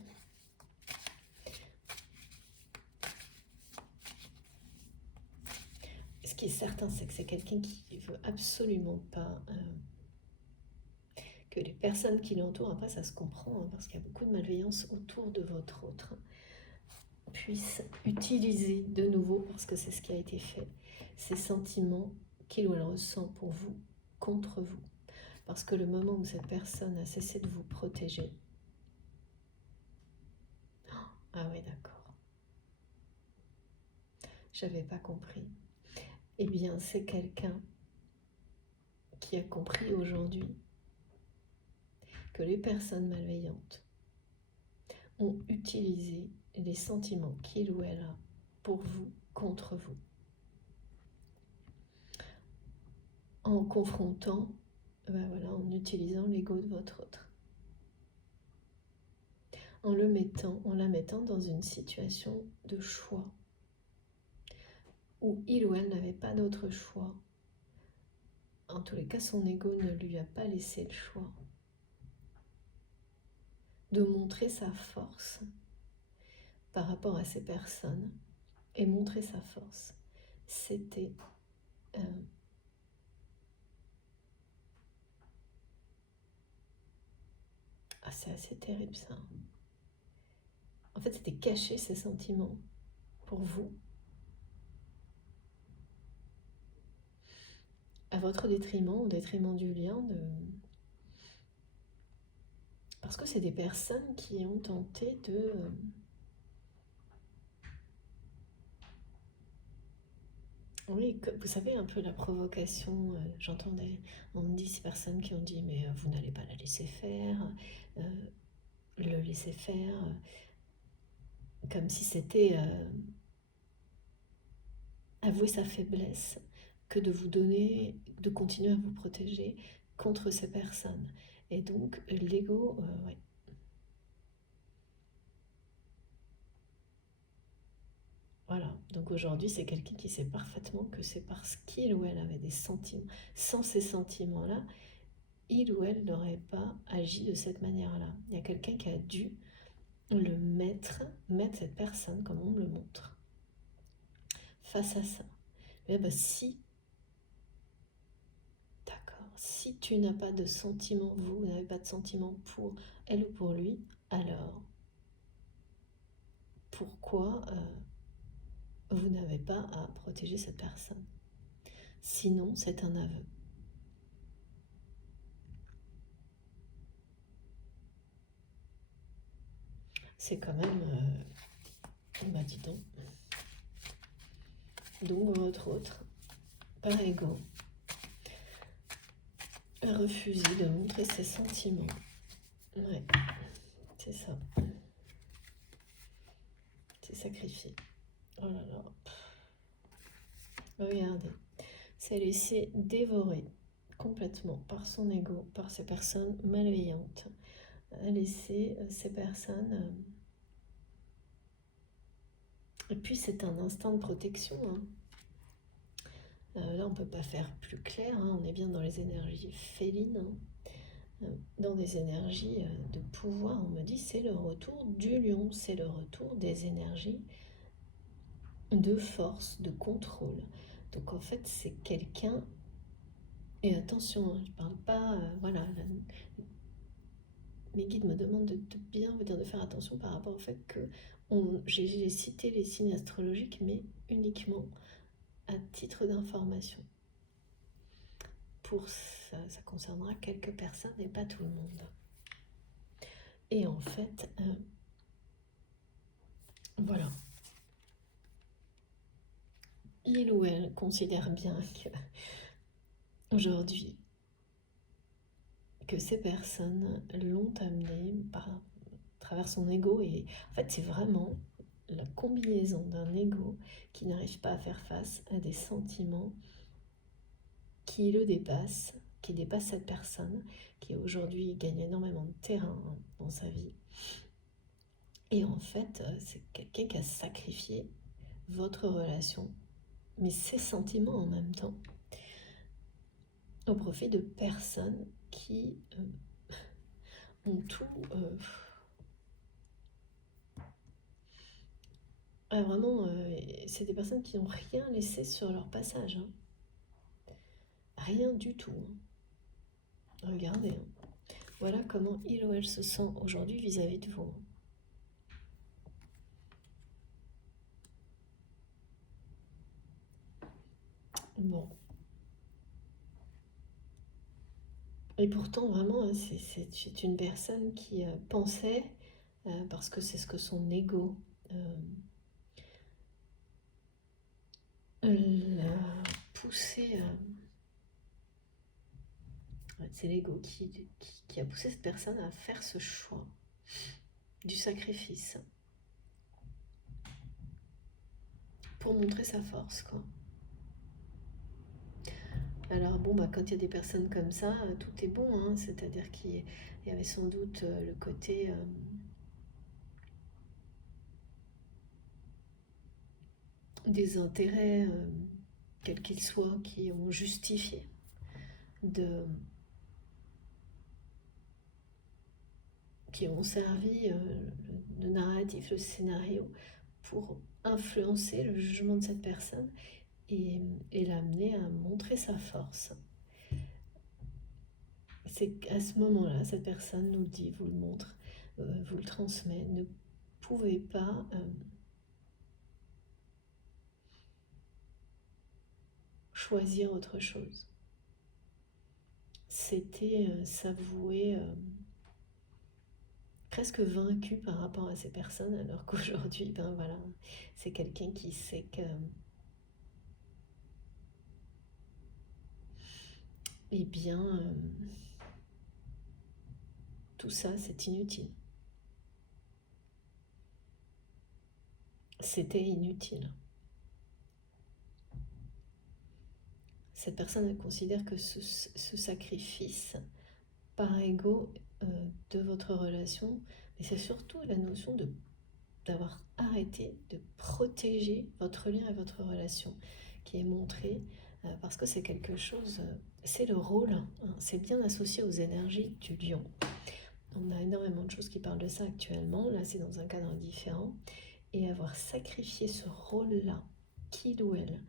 Ce qui est certain, c'est que c'est quelqu'un qui veut absolument pas que les personnes qui l'entourent, après ça se comprend, hein, parce qu'il y a beaucoup de malveillance autour de votre autre, puissent utiliser de nouveau, parce que c'est ce qui a été fait, ces sentiments qu'il ou elle ressent pour vous, contre vous. Parce que le moment où cette personne a cessé de vous protéger... Ah oui, d'accord. J'avais pas compris. Eh bien, c'est quelqu'un qui a compris aujourd'hui que les personnes malveillantes ont utilisé les sentiments qu'il ou elle a pour vous, contre vous, en confrontant, en utilisant l'ego de votre autre, en la mettant dans une situation de choix, où il ou elle n'avait pas d'autre choix. En tous les cas, son ego ne lui a pas laissé le choix de montrer sa force par rapport à ces personnes. Et montrer sa force, c'était c'est assez terrible ça. En fait, c'était cacher ses sentiments pour vous, à votre détriment, au détriment du lien. Parce que c'est des personnes qui ont tenté de... Oui, vous savez, un peu la provocation. J'entendais, on me dit ces personnes qui ont dit, mais vous n'allez pas la laisser faire, le laisser faire, comme si c'était avouer sa faiblesse que de vous donner, de continuer à vous protéger contre ces personnes. Et donc, l'ego, ouais. Voilà, donc aujourd'hui, c'est quelqu'un qui sait parfaitement que c'est parce qu'il ou elle avait des sentiments. Sans ces sentiments-là, il ou elle n'aurait pas agi de cette manière-là. Il y a quelqu'un qui a dû le mettre cette personne, comme on me le montre, face à ça. Mais si, d'accord, si tu n'as pas de sentiments, vous n'avez pas de sentiments pour elle ou pour lui, alors pourquoi vous n'avez pas à protéger cette personne? Sinon, c'est un aveu. C'est quand même... dis donc. Donc votre autre, par ego, a refusé de montrer ses sentiments. Ouais, c'est ça. C'est sacrifié. Oh là là. Regardez. S'est laissé dévorer complètement par son ego, par ces personnes malveillantes. A laissé ces personnes... Et puis c'est un instinct de protection. Là, on ne peut pas faire plus clair. On est bien dans les énergies félines. Dans des énergies de pouvoir, on me dit c'est le retour du lion, c'est le retour des énergies de force, de contrôle. Donc en fait, c'est quelqu'un, et attention, je ne parle pas, mes guides me demandent de bien vous dire de faire attention par rapport au fait que j'ai cité les signes astrologiques, mais uniquement à titre d'information. Pour ça, ça concernera quelques personnes et pas tout le monde. Et en fait, voilà. Il ou elle considère bien que aujourd'hui, que ces personnes l'ont amené à travers son ego. Et en fait, c'est vraiment la combinaison d'un ego qui n'arrive pas à faire face à des sentiments qui le dépassent, qui dépassent cette personne, qui aujourd'hui gagne énormément de terrain dans sa vie. Et en fait, c'est quelqu'un qui a sacrifié votre relation, mais ses sentiments en même temps, au profit de personnes qui ont tout... vraiment, c'est des personnes qui n'ont rien laissé sur leur passage. Rien du tout. Regardez. Voilà comment il ou elle se sent aujourd'hui vis-à-vis de vous. Bon. Et pourtant, vraiment, c'est une personne qui pensait, parce que c'est ce que son ego l'a poussé c'est l'ego qui a poussé cette personne à faire ce choix du sacrifice pour montrer sa force, quoi. Alors bon, quand il y a des personnes comme ça, tout est bon, hein, c'est-à-dire qu'il y avait sans doute le côté des intérêts, quels qu'ils soient, qui ont justifié de, qui ont servi le narratif, le scénario pour influencer le jugement de cette personne et l'amener à montrer sa force. C'est qu'à ce moment-là, cette personne nous le dit, vous le montre, vous le transmet, ne pouvez pas choisir autre chose. C'était s'avouer presque vaincu par rapport à ces personnes, alors qu'aujourd'hui, voilà, c'est quelqu'un qui sait que eh bien, tout ça, c'est inutile. C'était inutile. Cette personne considère que ce sacrifice par ego de votre relation, mais c'est surtout la notion d'avoir arrêté de protéger votre lien et votre relation qui est montrée parce que c'est quelque chose, c'est le rôle, hein, c'est bien associé aux énergies du lion. On a énormément de choses qui parlent de ça actuellement, là c'est dans un cadre différent, et avoir sacrifié ce rôle-là qu'il ou elle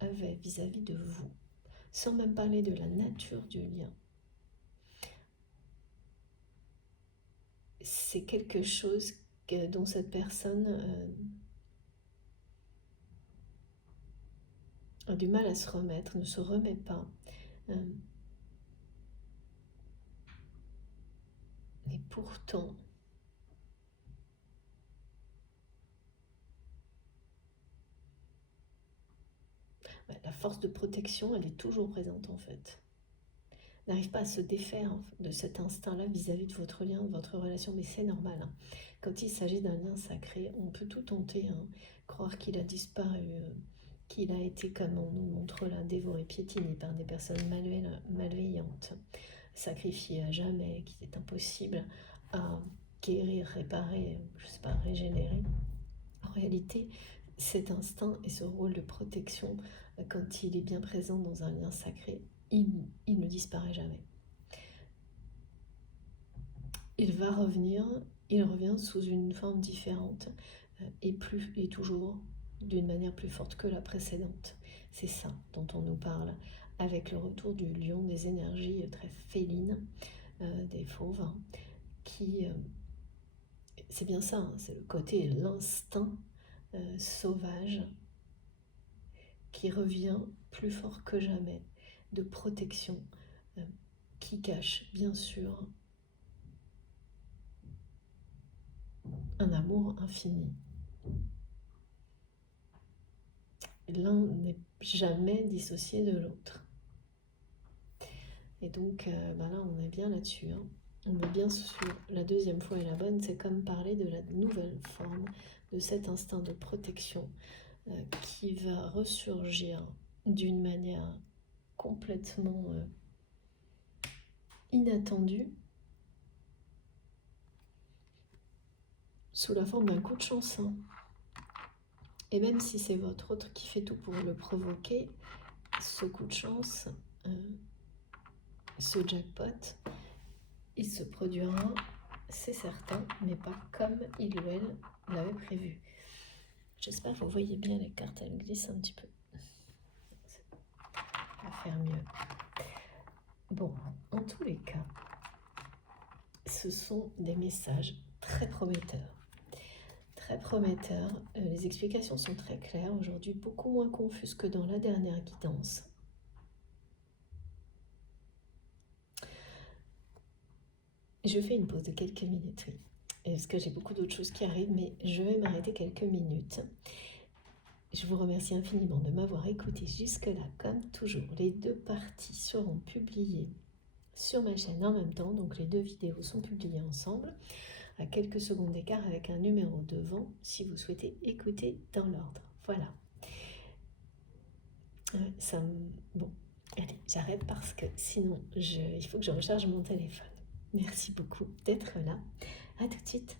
avait vis-à-vis de vous, sans même parler de la nature du lien, c'est quelque chose dont cette personne a du mal à se remettre, ne se remet pas. Et pourtant, la force de protection, elle est toujours présente en fait. N'arrive pas à se défaire de cet instinct-là vis-à-vis de votre lien, de votre relation, mais c'est normal. Hein. Quand il s'agit d'un lien sacré, on peut tout tenter, hein, croire qu'il a disparu, qu'il a été, comme on nous montre là, dévoré, piétiné par des personnes malveillantes, sacrifié à jamais, qu'il est impossible à guérir, réparer, je sais pas, régénérer. En réalité, cet instinct et ce rôle de protection, quand il est bien présent dans un lien sacré, il ne disparaît jamais. Il va revenir, il revient sous une forme différente et toujours d'une manière plus forte que la précédente. C'est ça dont on nous parle avec le retour du lion, des énergies très félines, des fauves, qui... c'est bien ça, hein, c'est le côté, l'instinct sauvage qui revient plus fort que jamais, de protection, qui cache bien sûr un amour infini. L'un n'est jamais dissocié de l'autre. Et donc là on est bien là-dessus, hein. On est bien sur la deuxième fois est la bonne, c'est comme parler de la nouvelle forme de cet instinct de protection qui va ressurgir d'une manière complètement inattendue, sous la forme d'un coup de chance. Hein. Et même si c'est votre autre qui fait tout pour le provoquer, ce coup de chance, ce jackpot, il se produira, c'est certain, mais pas comme il ou elle l'avait prévu. J'espère que vous voyez bien les cartes, elles glissent un petit peu. On va faire mieux. Bon, en tous les cas, ce sont des messages très prometteurs. Très prometteurs. Les explications sont très claires aujourd'hui, beaucoup moins confuses que dans la dernière guidance. Je fais une pause de quelques minutes, oui. Parce que j'ai beaucoup d'autres choses qui arrivent, mais je vais m'arrêter quelques minutes. Je vous remercie infiniment de m'avoir écouté jusque-là. Comme toujours, les deux parties seront publiées sur ma chaîne en même temps. Donc les deux vidéos sont publiées ensemble, à quelques secondes d'écart avec un numéro devant si vous souhaitez écouter dans l'ordre. Voilà. Bon, allez, j'arrête parce que sinon il faut que je recharge mon téléphone. Merci beaucoup d'être là. À tout de suite.